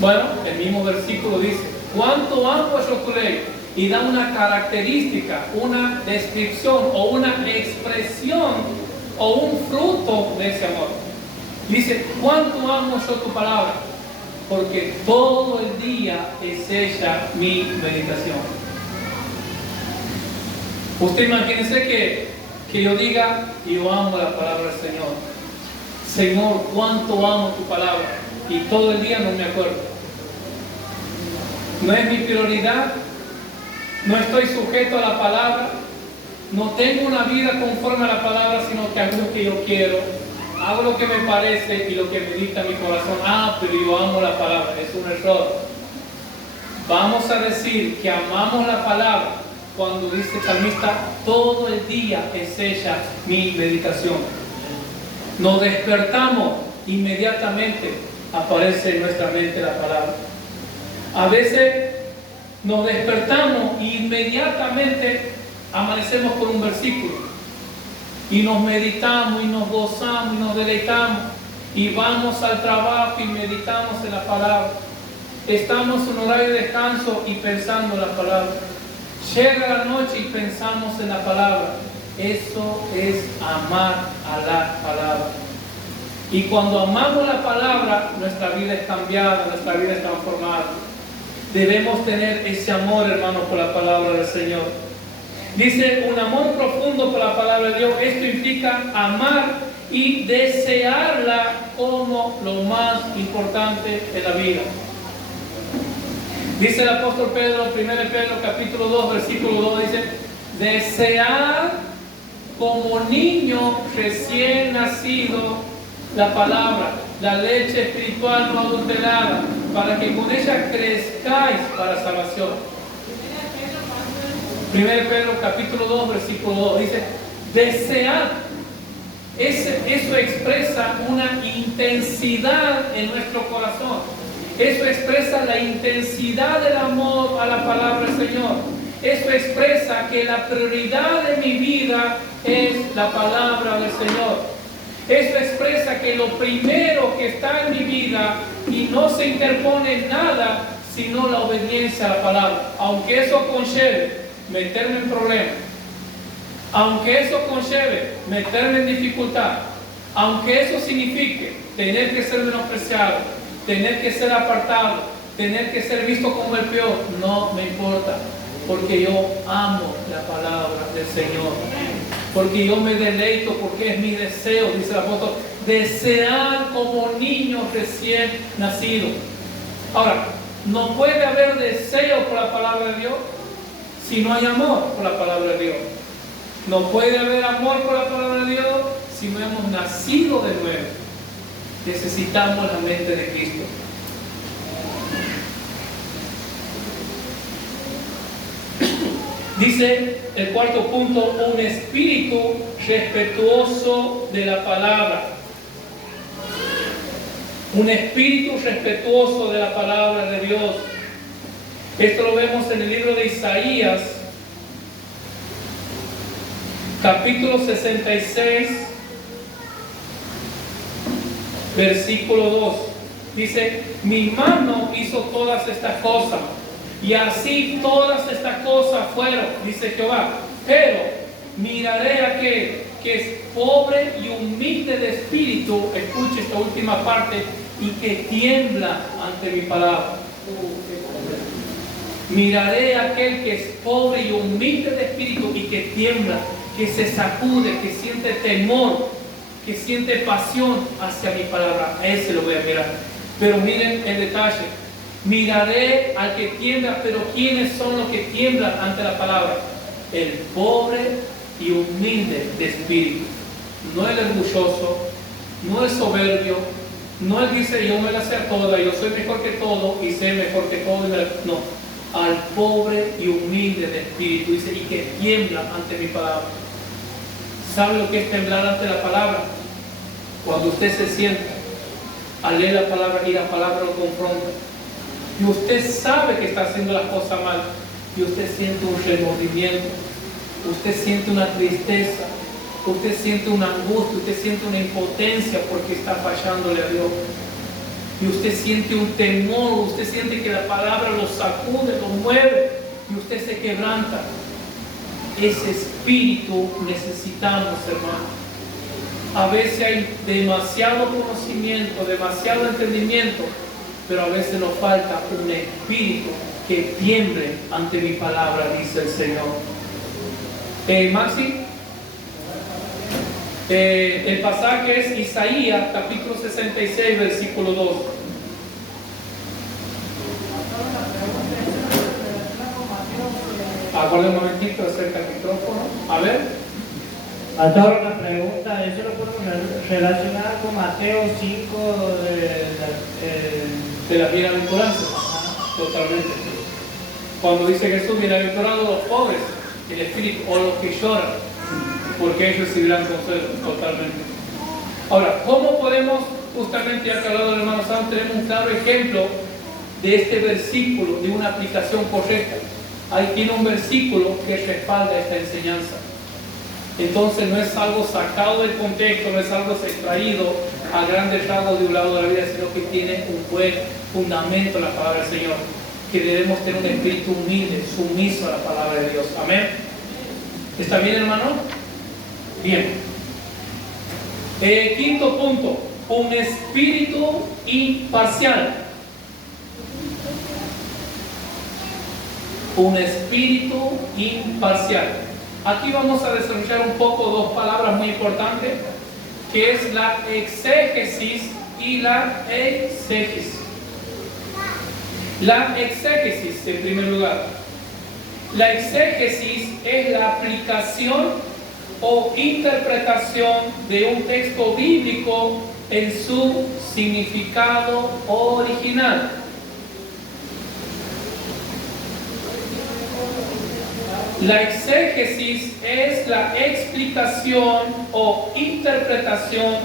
Bueno, el mismo versículo dice: cuánto amo yo tu ley. Y da una característica, una descripción o una expresión o un fruto de ese amor. Dice, ¿cuánto amo yo tu palabra? Porque todo el día es ella mi meditación. Usted imagínese que yo diga, yo amo la palabra del Señor. Señor, ¿cuánto amo tu palabra? Y todo el día no me acuerdo. No es mi prioridad. No estoy sujeto a la palabra, no tengo una vida conforme a la palabra, sino que hago lo que yo quiero, hago lo que me parece y lo que me dicta mi corazón. Pero yo amo la palabra, es un error. Vamos a decir que amamos la palabra cuando dice el salmista, todo el día es ella mi meditación. Nos despertamos, inmediatamente aparece en nuestra mente la palabra. A veces nos despertamos y inmediatamente amanecemos con un versículo y nos meditamos y nos gozamos y nos deleitamos y vamos al trabajo y meditamos en la palabra. Estamos en horario de descanso y pensando en la palabra. Llega la noche y pensamos en la palabra. Eso es amar a la palabra. Y cuando amamos la palabra, nuestra vida es cambiada, nuestra vida es transformada. Debemos tener ese amor, hermanos, por la palabra del Señor. Dice, un amor profundo por la palabra de Dios. Esto implica amar y desearla como lo más importante de la vida. Dice el apóstol Pedro, 1 Pedro capítulo 2, versículo 2, dice, desear como niño recién nacido la palabra, la leche espiritual no adulterada, para que con ella crezcáis para salvación. 1 Pedro capítulo 2, versículo 2, dice, desear. Eso expresa una intensidad en nuestro corazón. Eso expresa la intensidad del amor a la palabra del Señor. Eso expresa que la prioridad de mi vida es la palabra del Señor. Eso expresa que lo primero que está en mi vida y no se interpone nada sino la obediencia a la palabra. Aunque eso conlleve meterme en problemas, aunque eso conlleve meterme en dificultad, aunque eso signifique tener que ser menospreciado, tener que ser apartado, tener que ser visto como el peor, no me importa, porque yo amo la palabra del Señor. Porque yo me deleito, porque es mi deseo, dice el apóstol, desear como niños recién nacidos. Ahora, no puede haber deseo por la palabra de Dios si no hay amor por la palabra de Dios. No puede haber amor por la palabra de Dios si no hemos nacido de nuevo. Necesitamos la mente de Cristo. Dice el cuarto punto, un espíritu respetuoso de la palabra. Un espíritu respetuoso de la palabra de Dios. Esto lo vemos en el libro de Isaías, capítulo 66, versículo 2. Dice, mi mano hizo todas estas cosas. Y así todas estas cosas fueron, dice Jehová. Pero miraré a aquel que es pobre y humilde de espíritu, escuche esta última parte, y que tiembla ante mi palabra. Miraré a aquel que es pobre y humilde de espíritu y que tiembla, que se sacude, que siente temor, que siente pasión hacia mi palabra. A ese lo voy a mirar. Pero miren el detalle. Miraré al que tiembla, pero ¿quiénes son los que tiemblan ante la palabra? El pobre y humilde de espíritu. No el orgulloso, no el soberbio, no el que dice yo me la sé toda, yo soy mejor que todo y sé mejor que todo. No. Al pobre y humilde de espíritu, dice, y que tiembla ante mi palabra. ¿Sabe lo que es temblar ante la palabra? Cuando usted se sienta a leer la palabra y la palabra lo confronta, y usted sabe que está haciendo las cosas mal, y usted siente un remordimiento, usted siente una tristeza, usted siente una angustia, usted siente una impotencia porque está fallándole a Dios. Y usted siente un temor, usted siente que la palabra lo sacude, lo mueve y usted se quebranta. Ese espíritu necesitamos, hermanos. A veces hay demasiado conocimiento, demasiado entendimiento, pero a veces nos falta un espíritu que tiemble ante mi palabra, dice el Señor. Maxi, el pasaje es Isaías capítulo 66 versículo 2. Aguarde un momentito, acerca del micrófono. A ver. A toda una pregunta, eso lo podemos relacionar con Mateo 5 de la bienaventuranza. Totalmente. Cuando dice Jesús, bienaventurados los pobres en espíritu o los que lloran, porque ellos recibirán consuelo. Totalmente. Ahora, ¿cómo podemos, justamente ya que ha hablado el hermano Sam, tenemos un claro ejemplo de este versículo, de una aplicación correcta? Ahí tiene un versículo que respalda esta enseñanza. Entonces no es algo sacado del contexto, no es algo extraído a grandes rasgos de un lado de la vida, sino que tiene un buen fundamento en la palabra del Señor, que debemos tener un espíritu humilde, sumiso a la palabra de Dios. Amén. ¿Está bien, hermano? Bien. Quinto punto, un espíritu imparcial. Un espíritu imparcial. Aquí vamos a desarrollar un poco dos palabras muy importantes, que es la exégesis y la eisegesis. La exégesis, en primer lugar. La exégesis es la aplicación o interpretación de un texto bíblico en su significado original. La exégesis es la explicación o interpretación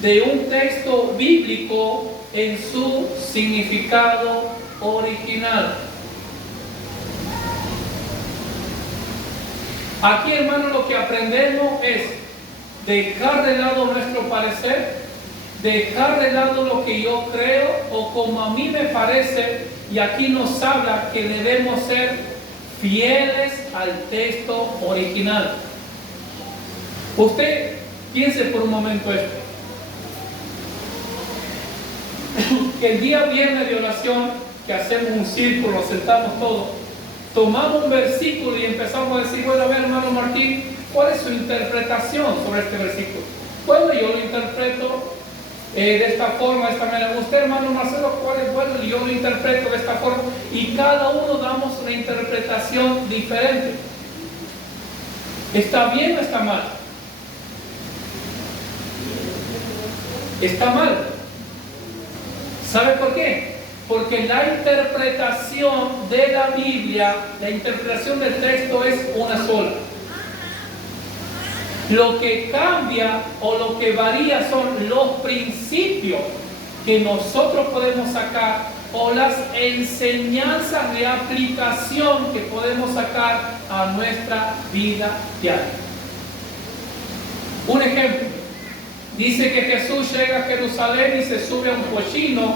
de un texto bíblico en su significado original. Aquí, hermano, lo que aprendemos es dejar de lado nuestro parecer, dejar de lado lo que yo creo o como a mí me parece, y aquí nos habla que debemos ser fieles al texto original. Usted piense por un momento esto. Que el día viernes de oración, que hacemos un círculo, nos sentamos todos, tomamos un versículo y empezamos a decir, bueno, a ver, hermano Martín, ¿cuál es su interpretación sobre este versículo? Bueno, yo lo interpreto de esta forma, de esta manera. Usted, hermano Marcelo, ¿cuál es? Bueno, yo lo interpreto de esta forma. Y cada uno damos una interpretación diferente. ¿Está bien o está mal? Está mal. ¿Sabe por qué? Porque la interpretación de la Biblia, la interpretación del texto es una sola. Lo que cambia o lo que varía son los principios que nosotros podemos sacar o las enseñanzas de aplicación que podemos sacar a nuestra vida diaria. Un ejemplo, dice que Jesús llega a Jerusalén y se sube a un pollino,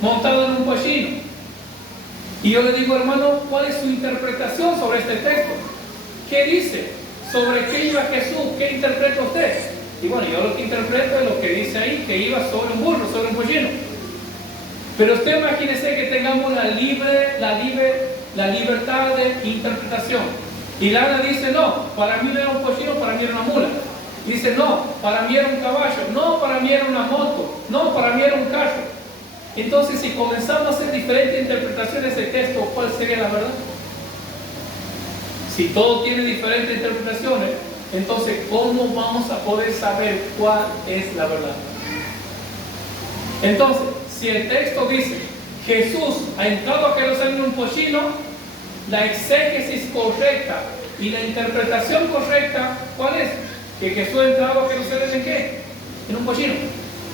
montado en un pollino. Y yo le digo, hermano, ¿cuál es su interpretación sobre este texto? ¿Qué dice? ¿Sobre qué iba Jesús? ¿Qué interpreta usted? Y bueno, yo lo que interpreto es lo que dice ahí, que iba sobre un burro, sobre un pollino. Pero usted imagínese que tengamos la libertad de interpretación. Y Lana dice, no, para mí no era un pollino, para mí era una mula. Dice, no, para mí era un caballo, no, para mí era una moto, no, para mí era un carro. Entonces, si comenzamos a hacer diferentes interpretaciones de texto, ¿cuál sería la verdad? Si todo tiene diferentes interpretaciones, entonces, ¿cómo vamos a poder saber cuál es la verdad? Entonces, si el texto dice, Jesús ha entrado a Jerusalén en un pollino, la exégesis correcta y la interpretación correcta, ¿cuál es? Que Jesús ha entrado a Jerusalén ¿en qué? En un pollino.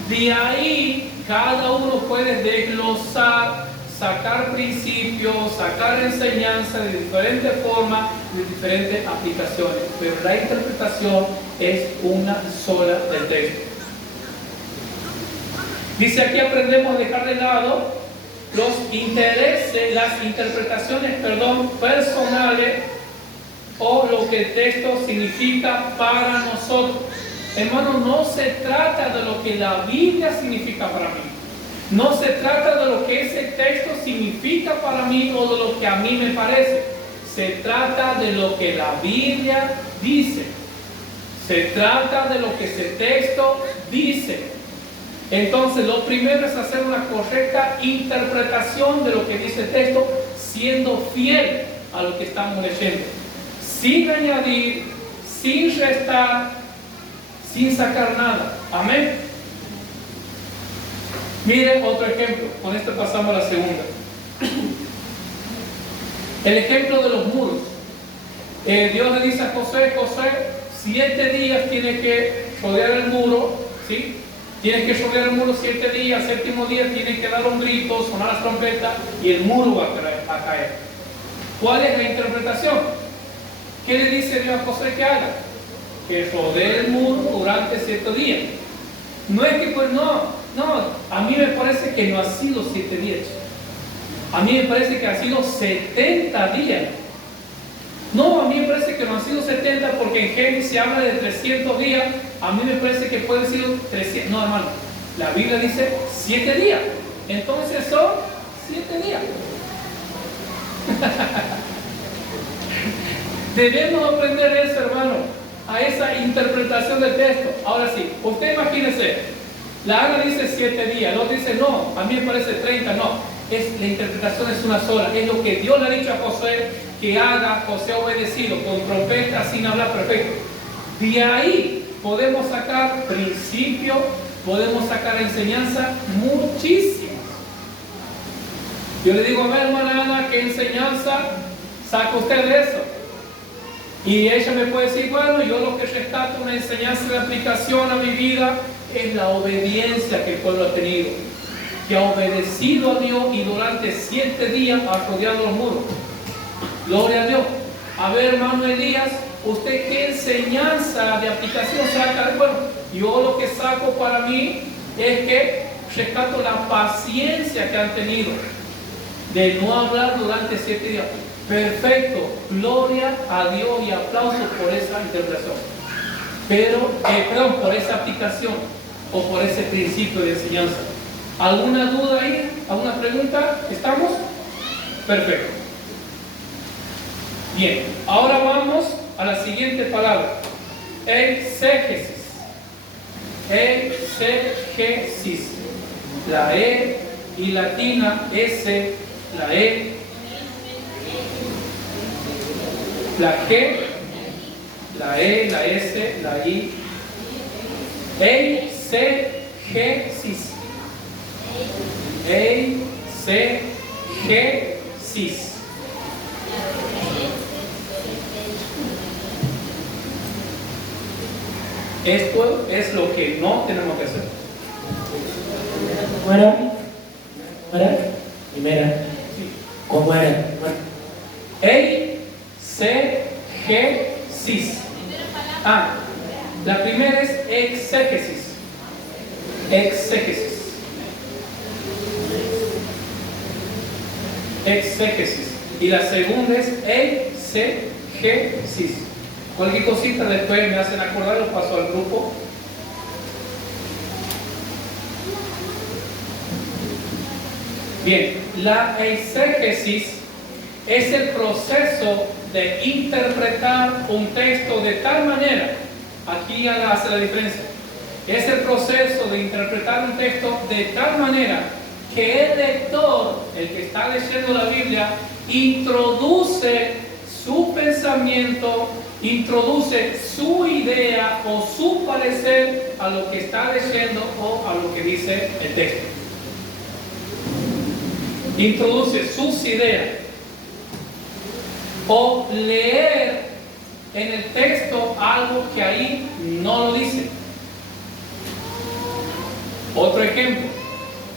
De ahí, cada uno puede desglosar, sacar principios, sacar enseñanza de diferentes formas, de diferentes aplicaciones. Pero la interpretación es una sola del texto. Dice aquí aprendemos a dejar de lado los intereses, las interpretaciones, personales o lo que el texto significa para nosotros. Hermano, no se trata de lo que la Biblia significa para mí. No se trata de lo que ese texto significa para mí o de lo que a mí me parece. Se trata de lo que la Biblia dice. Se trata de lo que ese texto dice. Entonces, lo primero es hacer una correcta interpretación de lo que dice el texto, siendo fiel a lo que estamos leyendo. Sin añadir, sin restar, sin sacar nada. Amén. Miren otro ejemplo. Con esto pasamos a la segunda. El ejemplo de los muros. Dios le dice a José, 7 días tienes que rodear el muro, ¿sí? Tienes que rodear el muro 7 días, 7º día tienes que dar un grito, sonar las trompetas y el muro va a caer. ¿Cuál es la interpretación? ¿Qué le dice Dios a José que haga? Que rodee el muro durante 7 días. No es que pues no, a mí me parece que no ha sido 7 días. A mí me parece que ha sido 70 días. No, a mí me parece que no han sido 70 porque en Génesis se habla de 300 días. A mí me parece que pueden ser 300. No, hermano. La Biblia dice 7 días. Entonces son 7 días. Debemos aprender eso, hermano, a esa interpretación del texto. Ahora sí, usted imagínese. La Ana dice 7 días. El otro dice no, a mí me parece 30. No. La interpretación es una sola. Es lo que Dios le ha dicho a José que haga. José ha obedecido con trompeta, sin hablar, perfecto. De ahí podemos sacar principios, podemos sacar enseñanza muchísimas. Yo le digo a mi hermana Ana, ¿qué enseñanza saca usted de eso? Y ella me puede decir, bueno, yo lo que rescato una enseñanza de aplicación a mi vida es la obediencia que el pueblo ha tenido, que ha obedecido a Dios y durante 7 días ha rodeado los muros. Gloria a Dios. A ver, hermano Elías, ¿usted qué enseñanza de aplicación saca? Bueno, yo lo que saco para mí es que rescato la paciencia que han tenido de no hablar durante 7 días. Perfecto, gloria a Dios y aplausos por esa interpretación. Pero, por esa aplicación o por ese principio de enseñanza. ¿Alguna duda ahí? ¿Alguna pregunta? ¿Estamos? Perfecto. Bien, ahora vamos a la siguiente palabra. Exégesis. Exégesis. La E y latina S, la E, la G, la E, la S, la I. Exégesis. Exégesis. Esto es lo que no tenemos que hacer. ¿Cómo era? Primera. ¿Cómo era? Exégesis. La primera es exégesis. Exégesis. Exégesis. Y la segunda es exégesis. Cualquier cosita después me hacen acordar, lo paso al grupo Bien, la exégesis es el proceso de interpretar un texto de tal manera, aquí hace la diferencia, es el proceso de interpretar un texto de tal manera que el lector, el que está leyendo la Biblia, introduce su pensamiento, introduce su idea o su parecer a lo que está leyendo o a lo que dice el texto. Introduce sus ideas. O leer en el texto algo que ahí no lo dice. Otro ejemplo,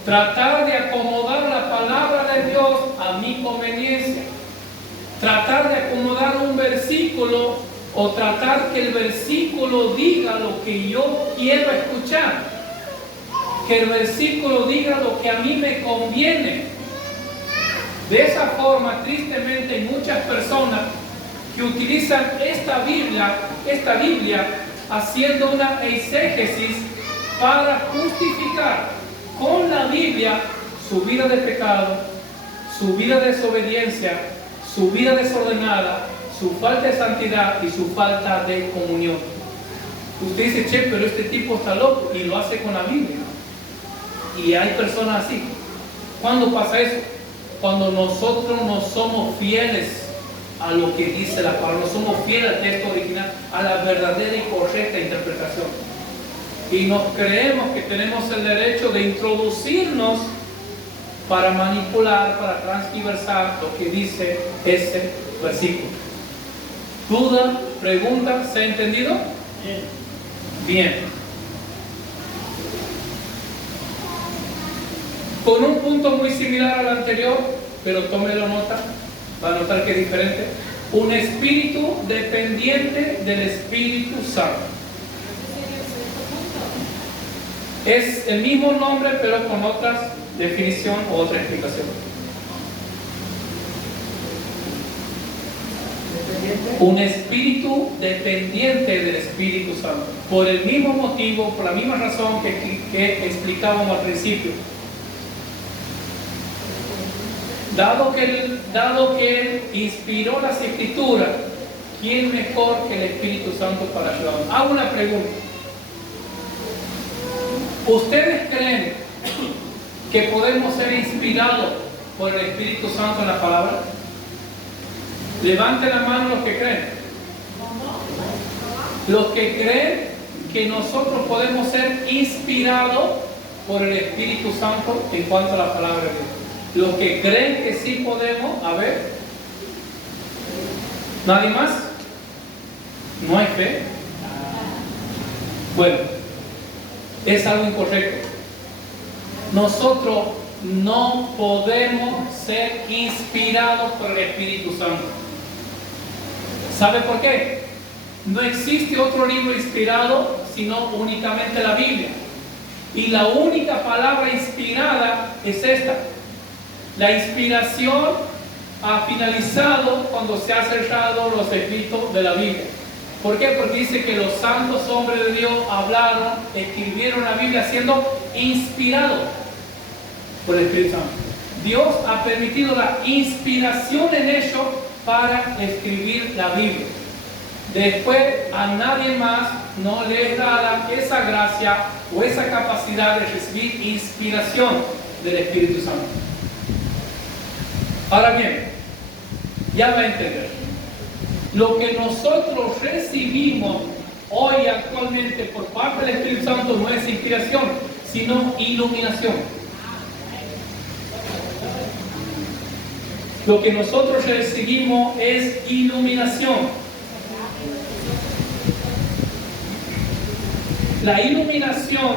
tratar de acomodar la palabra de Dios a mi conveniencia. Tratar de acomodar un versículo o tratar que el versículo diga lo que yo quiero escuchar. Que el versículo diga lo que a mí me conviene. De esa forma, tristemente, hay muchas personas que utilizan esta Biblia haciendo una exégesis para justificar con la Biblia su vida de pecado, su vida de desobediencia, su vida desordenada, su falta de santidad y su falta de comunión. Usted dice, che, pero este tipo está loco, y lo hace con la Biblia. Y hay personas así. ¿Cuándo pasa eso? Cuando nosotros no somos fieles a lo que dice la palabra, no somos fieles al texto original, a la verdadera y correcta interpretación. Y nos creemos que tenemos el derecho de introducirnos para manipular, para transgiversar lo que dice ese versículo. ¿Duda? ¿Pregunta? ¿Se ha entendido? Bien. Con un punto muy similar al anterior, pero tómelo nota, va a notar que es diferente. Un espíritu dependiente del Espíritu Santo. Es el mismo nombre, pero con otra definición o otra explicación. Un espíritu dependiente del Espíritu Santo. Por el mismo motivo, por la misma razón que explicábamos al principio. Dado que Él inspiró las Escrituras, ¿quién mejor que el Espíritu Santo para ayudarnos? Hago una pregunta. ¿Ustedes creen que podemos ser inspirados por el Espíritu Santo en la palabra? Levanten la mano los que creen. Los que creen que nosotros podemos ser inspirados por el Espíritu Santo en cuanto a la palabra de Dios. Los que creen que sí podemos, a ver. ¿Nadie más? ¿No hay fe? Bueno, es algo incorrecto. Nosotros no podemos ser inspirados por el Espíritu Santo. ¿Sabe por qué? No existe otro libro inspirado sino únicamente la Biblia. Y la única palabra inspirada es esta. La inspiración ha finalizado cuando se han cerrado los escritos de la Biblia. ¿Por qué? Porque dice que los santos hombres de Dios hablaron, escribieron la Biblia siendo inspirados por el Espíritu Santo. Dios ha permitido la inspiración en ellos para escribir la Biblia. Después a nadie más no le es dada esa gracia o esa capacidad de recibir inspiración del Espíritu Santo. Ahora bien, ya va a entender. Lo que nosotros recibimos hoy actualmente por parte del Espíritu Santo no es inspiración, sino iluminación. Lo que nosotros recibimos es iluminación. La iluminación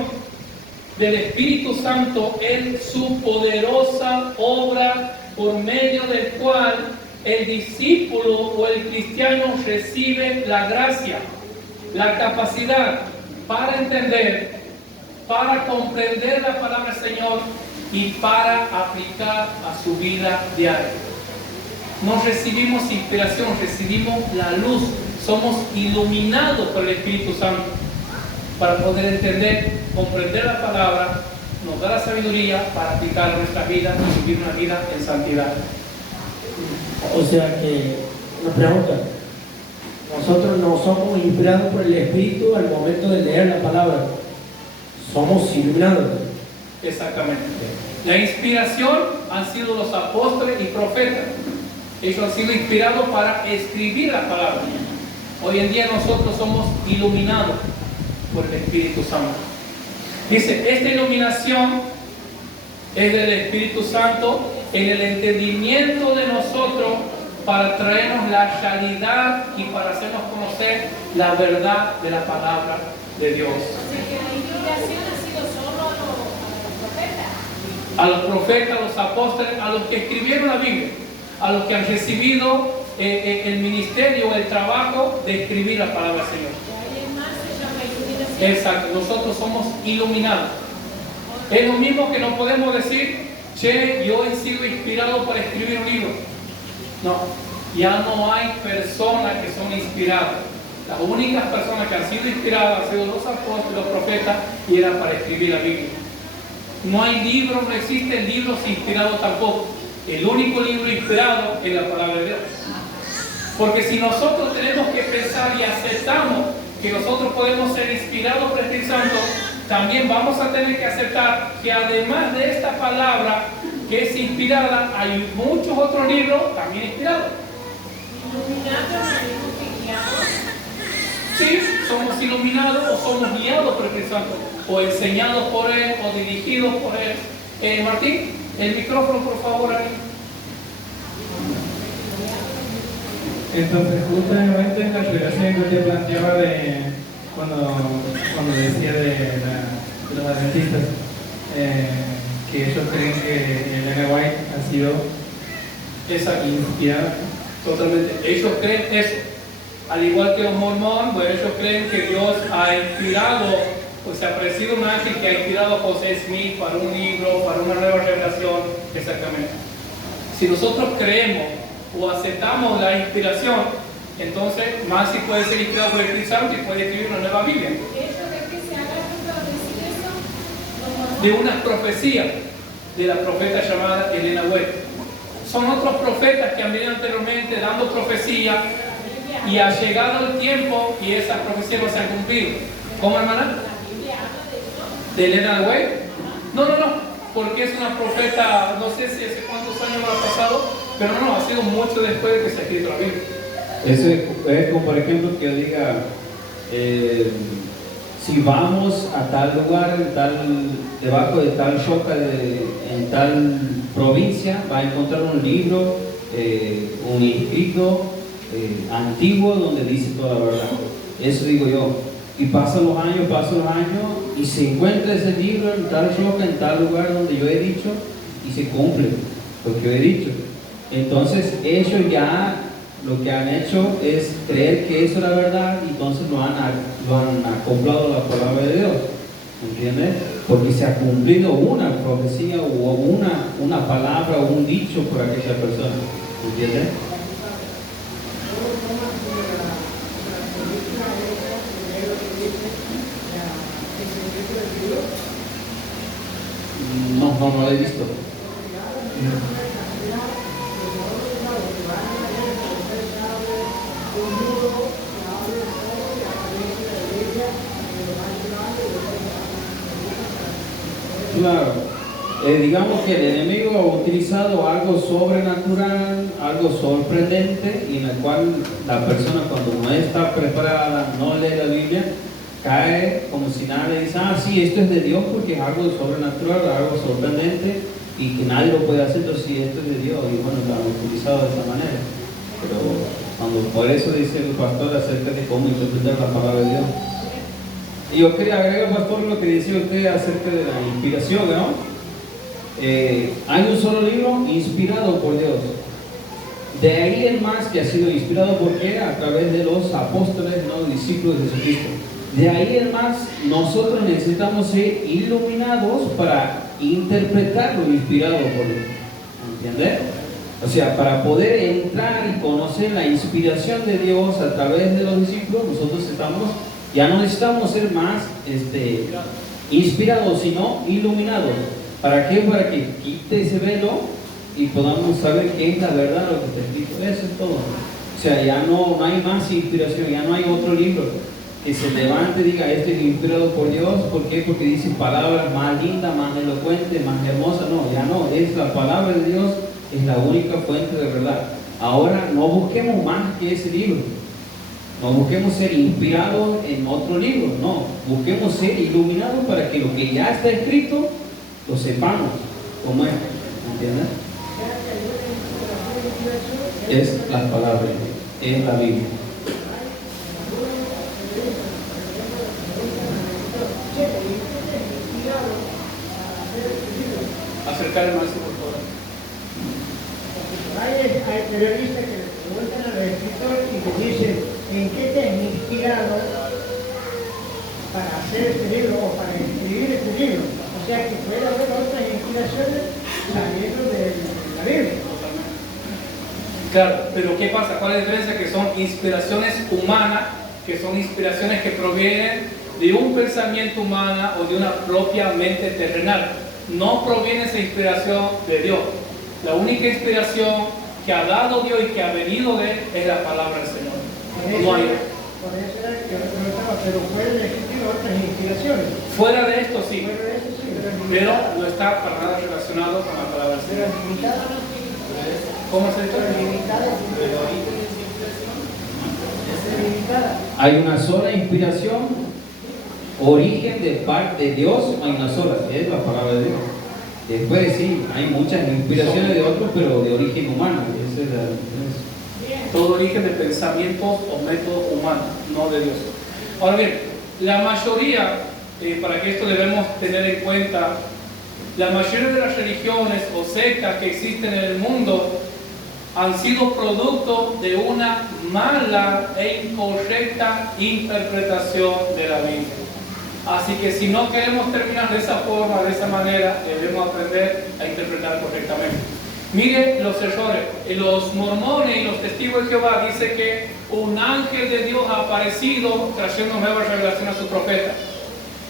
del Espíritu Santo es su poderosa obra por medio del cual el discípulo o el cristiano recibe la gracia, la capacidad para entender, para comprender la palabra del Señor y para aplicar a su vida diaria. No recibimos inspiración, recibimos la luz, somos iluminados por el Espíritu Santo para poder entender, comprender la palabra nos da la sabiduría para aplicar a nuestra vida y vivir una vida en santidad. O sea que, una pregunta, nosotros no somos inspirados por el Espíritu al momento de leer la palabra, somos iluminados. Exactamente. La inspiración han sido los apóstoles y profetas. Ellos han sido inspirados para escribir la palabra. Hoy en día nosotros somos iluminados por el Espíritu Santo. Dice, esta iluminación es del Espíritu Santo en el entendimiento de nosotros para traernos la realidad y para hacernos conocer la verdad de la palabra de Dios. O sea que la inspiración ha sido solo a los profetas. A los profetas, a los apóstoles, a los que escribieron la Biblia, a los que han recibido el ministerio, el trabajo de escribir la palabra del Señor. Y alguien más se llama iluminación. Exacto, nosotros somos iluminados. Es lo mismo que no podemos decir, che, yo he sido inspirado para escribir un libro. No, ya no hay personas que son inspiradas. Las únicas personas que han sido inspiradas han sido los apóstoles, los profetas, y era para escribir la Biblia. No hay libros, no existen libros inspirados tampoco. El único libro inspirado es la palabra de Dios. Porque si nosotros tenemos que pensar y aceptamos que nosotros podemos ser inspirados por el Espíritu Santo, también vamos a tener que aceptar que además de esta palabra que es inspirada, hay muchos otros libros también inspirados. Iluminados, guiados. Sí, somos iluminados o somos guiados por el Espíritu Santo, o enseñados por Él, o dirigidos por Él. Martín, el micrófono por favor aquí. Entonces, justamente en la explicación que usted planteaba de cuando decía de los adventistas, que ellos creen que Elena White ha sido inspirada. Totalmente. Ellos creen eso. Al igual que los mormones, pues ellos creen que Dios ha inspirado, pues se ha aparecido un ángel que ha inspirado a José Smith para un libro, para una nueva revelación. Exactamente. Si nosotros creemos o aceptamos la inspiración, entonces Maxi puede ser inspirado por el Espíritu Santo y puede escribir una nueva Biblia. ¿De hecho de que se haga para decir eso? De una profecía de la profeta llamada Elena White. Son otros profetas que han venido anteriormente dando profecía y ha llegado el tiempo y esas profecías no se han cumplido. ¿Cómo, hermana? La Biblia habla de eso. ¿De Elena White? No, porque es una profeta, no sé si hace cuántos años habrá pasado, pero no, ha sido mucho después de que se ha escrito la Biblia. Eso es como, por ejemplo, que yo diga, si vamos a tal lugar, debajo de tal roca, en tal provincia, va a encontrar un libro, un escrito antiguo donde dice toda la verdad. Eso digo yo. Y pasan los años, y se encuentra ese libro en tal roca, en tal lugar donde yo he dicho, y se cumple lo que yo he dicho. Entonces ellos ya lo que han hecho es creer que eso es la verdad, y entonces lo han acoplado a la palabra de Dios. ¿Entiendes? Porque se ha cumplido una profecía o una palabra o un dicho por aquella persona. ¿Entiendes? No lo he visto. Claro, digamos que el enemigo ha utilizado algo sobrenatural, algo sorprendente, y en el cual la persona, cuando no está preparada, no lee la Biblia, cae como si nada, le dice, sí, esto es de Dios porque es algo sobrenatural, algo sorprendente y que nadie lo puede hacer, entonces sí, esto es de Dios, y bueno, lo han utilizado de esa manera. Pero por eso dice el pastor acerca de cómo interpretar la palabra de Dios. Y yo quería agregar, pastor, lo que decía usted acerca de la inspiración, ¿no? Hay un solo libro inspirado por Dios. De ahí en más que ha sido inspirado por qué? A través de los apóstoles, no discípulos de Jesucristo. De ahí en más, nosotros necesitamos ser iluminados para interpretar lo inspirado por Dios. ¿Entiendes? O sea, para poder entrar y conocer la inspiración de Dios a través de los discípulos, nosotros ya no necesitamos ser más inspirados, sino iluminados. ¿Para qué? Para que quite ese velo y podamos saber qué es la verdad, lo que está escrito. Eso es todo. O sea, ya no hay más inspiración, ya no hay otro libro que se levante y diga, este es inspirado por Dios. ¿Por qué? Porque dice palabras más lindas, más elocuentes, más hermosas. No, ya no, es la palabra de Dios, es la única fuente de verdad. Ahora no busquemos más que ese libro. No busquemos ser inspirados en otro libro, no. Busquemos ser iluminados para que lo que ya está escrito lo sepamos como es. ¿Entiendes? Es la palabra, es la Biblia. Acercar el máximo, por favor. Hay periodistas que le preguntan a los escritores y les dicen, ¿en qué te has inspirado para hacer este libro o para escribir este libro? O sea que puede haber otras inspiraciones saliendo de la Biblia. Claro, pero ¿qué pasa? ¿Cuál es la diferencia? Que son inspiraciones humanas, que son inspiraciones que provienen de un pensamiento humano o de una propia mente terrenal. No proviene esa inspiración de Dios. La única inspiración que ha dado Dios y que ha venido de Él es la palabra del Señor. No hay otra. Por eso era que yo le preguntaba, pero pueden existir otras inspiraciones. Fuera de esto sí, Fuera de eso sí, pero no está para nada relacionado con la palabra del pero Señor. limitadas. ¿Cómo es esto? Pero limitadas. Hay una sola inspiración, origen de parte de Dios, hay una sola, que es la palabra de Dios. Después sí, hay muchas inspiraciones de otros, pero de origen humano. Esa es la diferencia. Todo origen de pensamientos o métodos humanos, no de Dios. Ahora bien, la mayoría, para que esto debemos tener en cuenta, la mayoría de las religiones o sectas que existen en el mundo han sido producto de una mala e incorrecta interpretación de la Biblia. Así que si no queremos terminar de esa forma, de esa manera, debemos aprender a interpretar correctamente. Miren los errores. Los mormones y los testigos de Jehová dicen que un ángel de Dios ha aparecido trayendo nueva revelación a su profeta.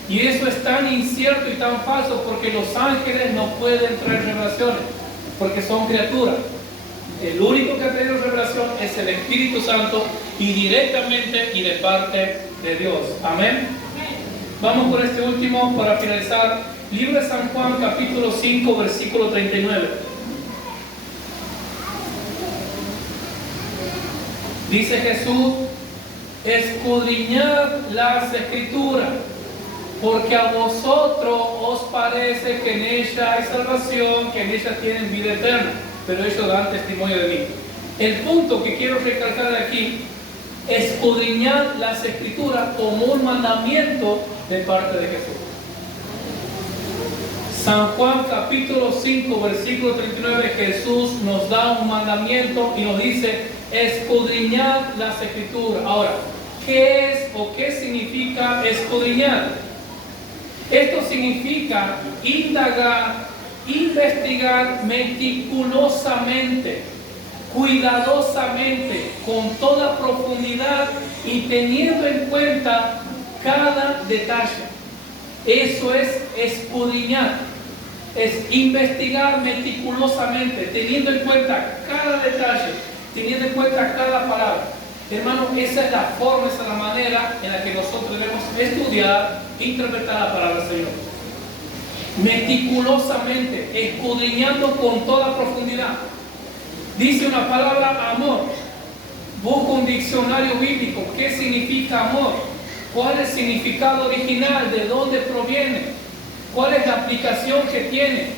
Y eso es tan incierto y tan falso porque los ángeles no pueden traer revelaciones, porque son criaturas. El único que ha traído revelación es el Espíritu Santo y directamente y de parte de Dios. Amén. Vamos con este último para finalizar. Libro de San Juan, capítulo 5, versículo 39. Dice Jesús, escudriñad las Escrituras, porque a vosotros os parece que en ella hay salvación, que en ella tienen vida eterna, pero ellos dan testimonio de mí. El punto que quiero recalcar de aquí, escudriñad las Escrituras como un mandamiento de parte de Jesús. San Juan capítulo 5 versículo 39, Jesús nos da un mandamiento y nos dice, escudriñad las Escrituras. Ahora, ¿qué es o qué significa escudriñar? Esto significa indagar, investigar meticulosamente, cuidadosamente, con toda profundidad y teniendo en cuenta cada detalle. Eso es escudriñar, es investigar meticulosamente, teniendo en cuenta cada detalle, teniendo en cuenta cada palabra. Hermano, esa es la forma, esa es la manera en la que nosotros debemos estudiar, interpretar la palabra del Señor. Meticulosamente, escudriñando con toda profundidad. Dice una palabra amor. Busca un diccionario bíblico. ¿Qué significa amor? ¿Cuál es el significado original? ¿De dónde proviene? ¿Cuál es la aplicación que tiene?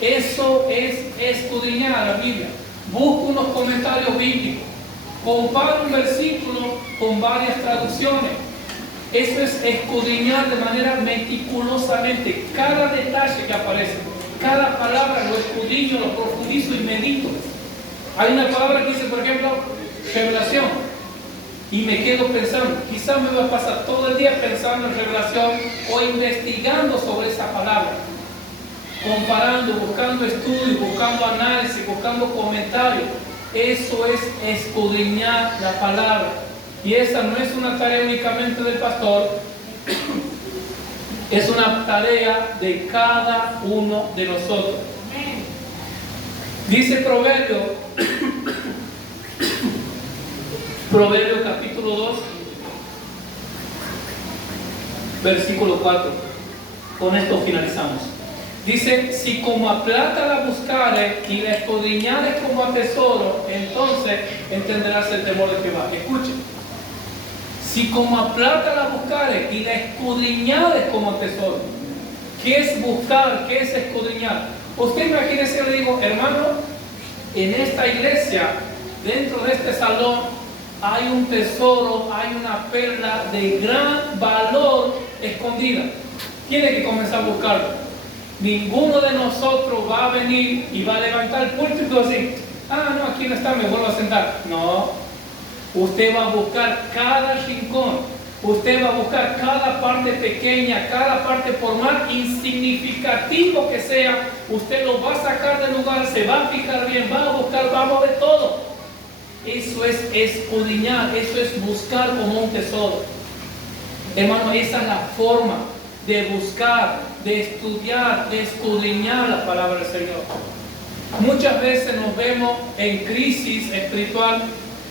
Eso es escudriñar la Biblia. Busca unos comentarios bíblicos. Compara un versículo con varias traducciones. Eso es escudriñar de manera meticulosamente cada detalle que aparece. Cada palabra lo escudriño, lo profundizo y medito. Hay una palabra que dice, por ejemplo, revelación. Y me quedo pensando, quizás me va a pasar todo el día pensando en revelación o investigando sobre esa palabra. Comparando, buscando estudios, buscando análisis, buscando comentarios. Eso es escudriñar la palabra. Y esa no es una tarea únicamente del pastor. Es una tarea de cada uno de nosotros. Dice Proverbio, Proverbio capítulo 2, versículo 4. Con esto finalizamos. Dice, si como a plata la buscares y la escudriñares como a tesoro, entonces entenderás el temor de Jehová. Escuchen. Si como a plata la buscares y la escudriñares como a tesoro. ¿Qué es buscar? ¿Qué es escudriñar? Usted imagínese, yo le digo, hermano, en esta iglesia, dentro de este salón, hay un tesoro, hay una perla de gran valor escondida. Tiene que comenzar a buscarlo. Ninguno de nosotros va a venir y va a levantar el púlpito así. No, aquí no está, me vuelvo a sentar. No. Usted va a buscar cada rincón. Usted va a buscar cada parte pequeña, cada parte por más insignificativo que sea. Usted lo va a sacar del lugar, se va a fijar bien, va a buscar, va a mover todo. Eso es escudriñar, eso es buscar como un tesoro. Hermano, esa es la forma de buscar, de estudiar, de escudriñar la palabra del Señor. Muchas veces nos vemos en crisis espiritual,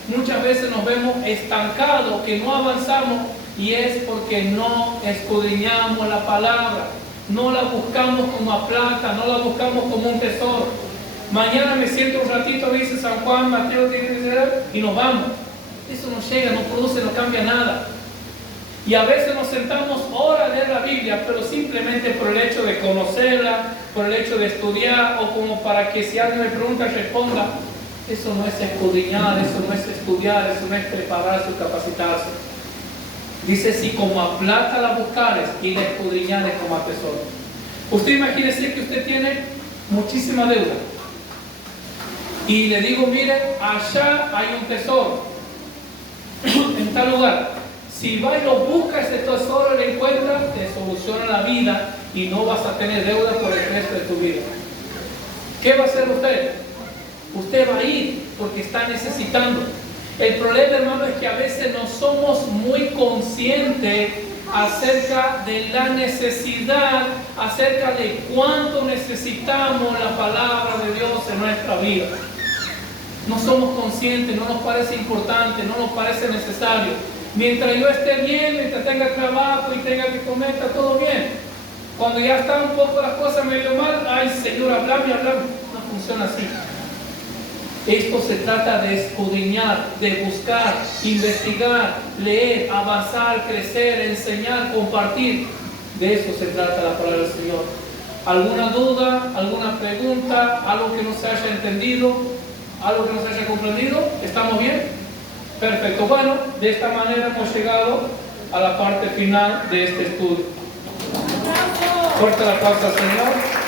muchas veces nos vemos estancados, que no avanzamos, y es porque no escudriñamos la palabra, no la buscamos como a plata, no la buscamos como un tesoro. Mañana me siento un ratito, dice San Juan, Mateo, y nos vamos. Eso no llega, no produce, no cambia nada. Y a veces nos sentamos horas a leer la Biblia, pero simplemente por el hecho de conocerla, por el hecho de estudiar, o como para que si alguien me pregunta, responda. Eso no es escudriñar, eso no es estudiar, eso no es prepararse o capacitarse. Dice, si como a plata la buscares y la escudriñares como a tesoro. Usted imagínese que usted tiene muchísima deuda. Y le digo, mire, allá hay un tesoro, en tal lugar. Si va y lo busca ese tesoro y lo encuentra, te soluciona la vida y no vas a tener deuda por el resto de tu vida. ¿Qué va a hacer usted? Usted va a ir porque está necesitando. El problema, hermano, es que a veces no somos muy conscientes acerca de la necesidad, acerca de cuánto necesitamos la palabra de Dios en nuestra vida. No somos conscientes, no nos parece importante, no nos parece necesario. Mientras yo esté bien, mientras tenga trabajo y tenga que comer, está todo bien. Cuando ya están un poco las cosas medio mal, ay Señor, hablame. No funciona así. Esto se trata de escudriñar, de buscar, investigar, leer, avanzar, crecer, enseñar, compartir. De eso se trata la palabra del Señor. ¿Alguna duda? ¿Alguna pregunta? ¿Algo que no se haya entendido? ¿Algo que no se haya comprendido? ¿Estamos bien? Perfecto. Bueno, de esta manera hemos llegado a la parte final de este estudio. Fuerte la pausa, Señor.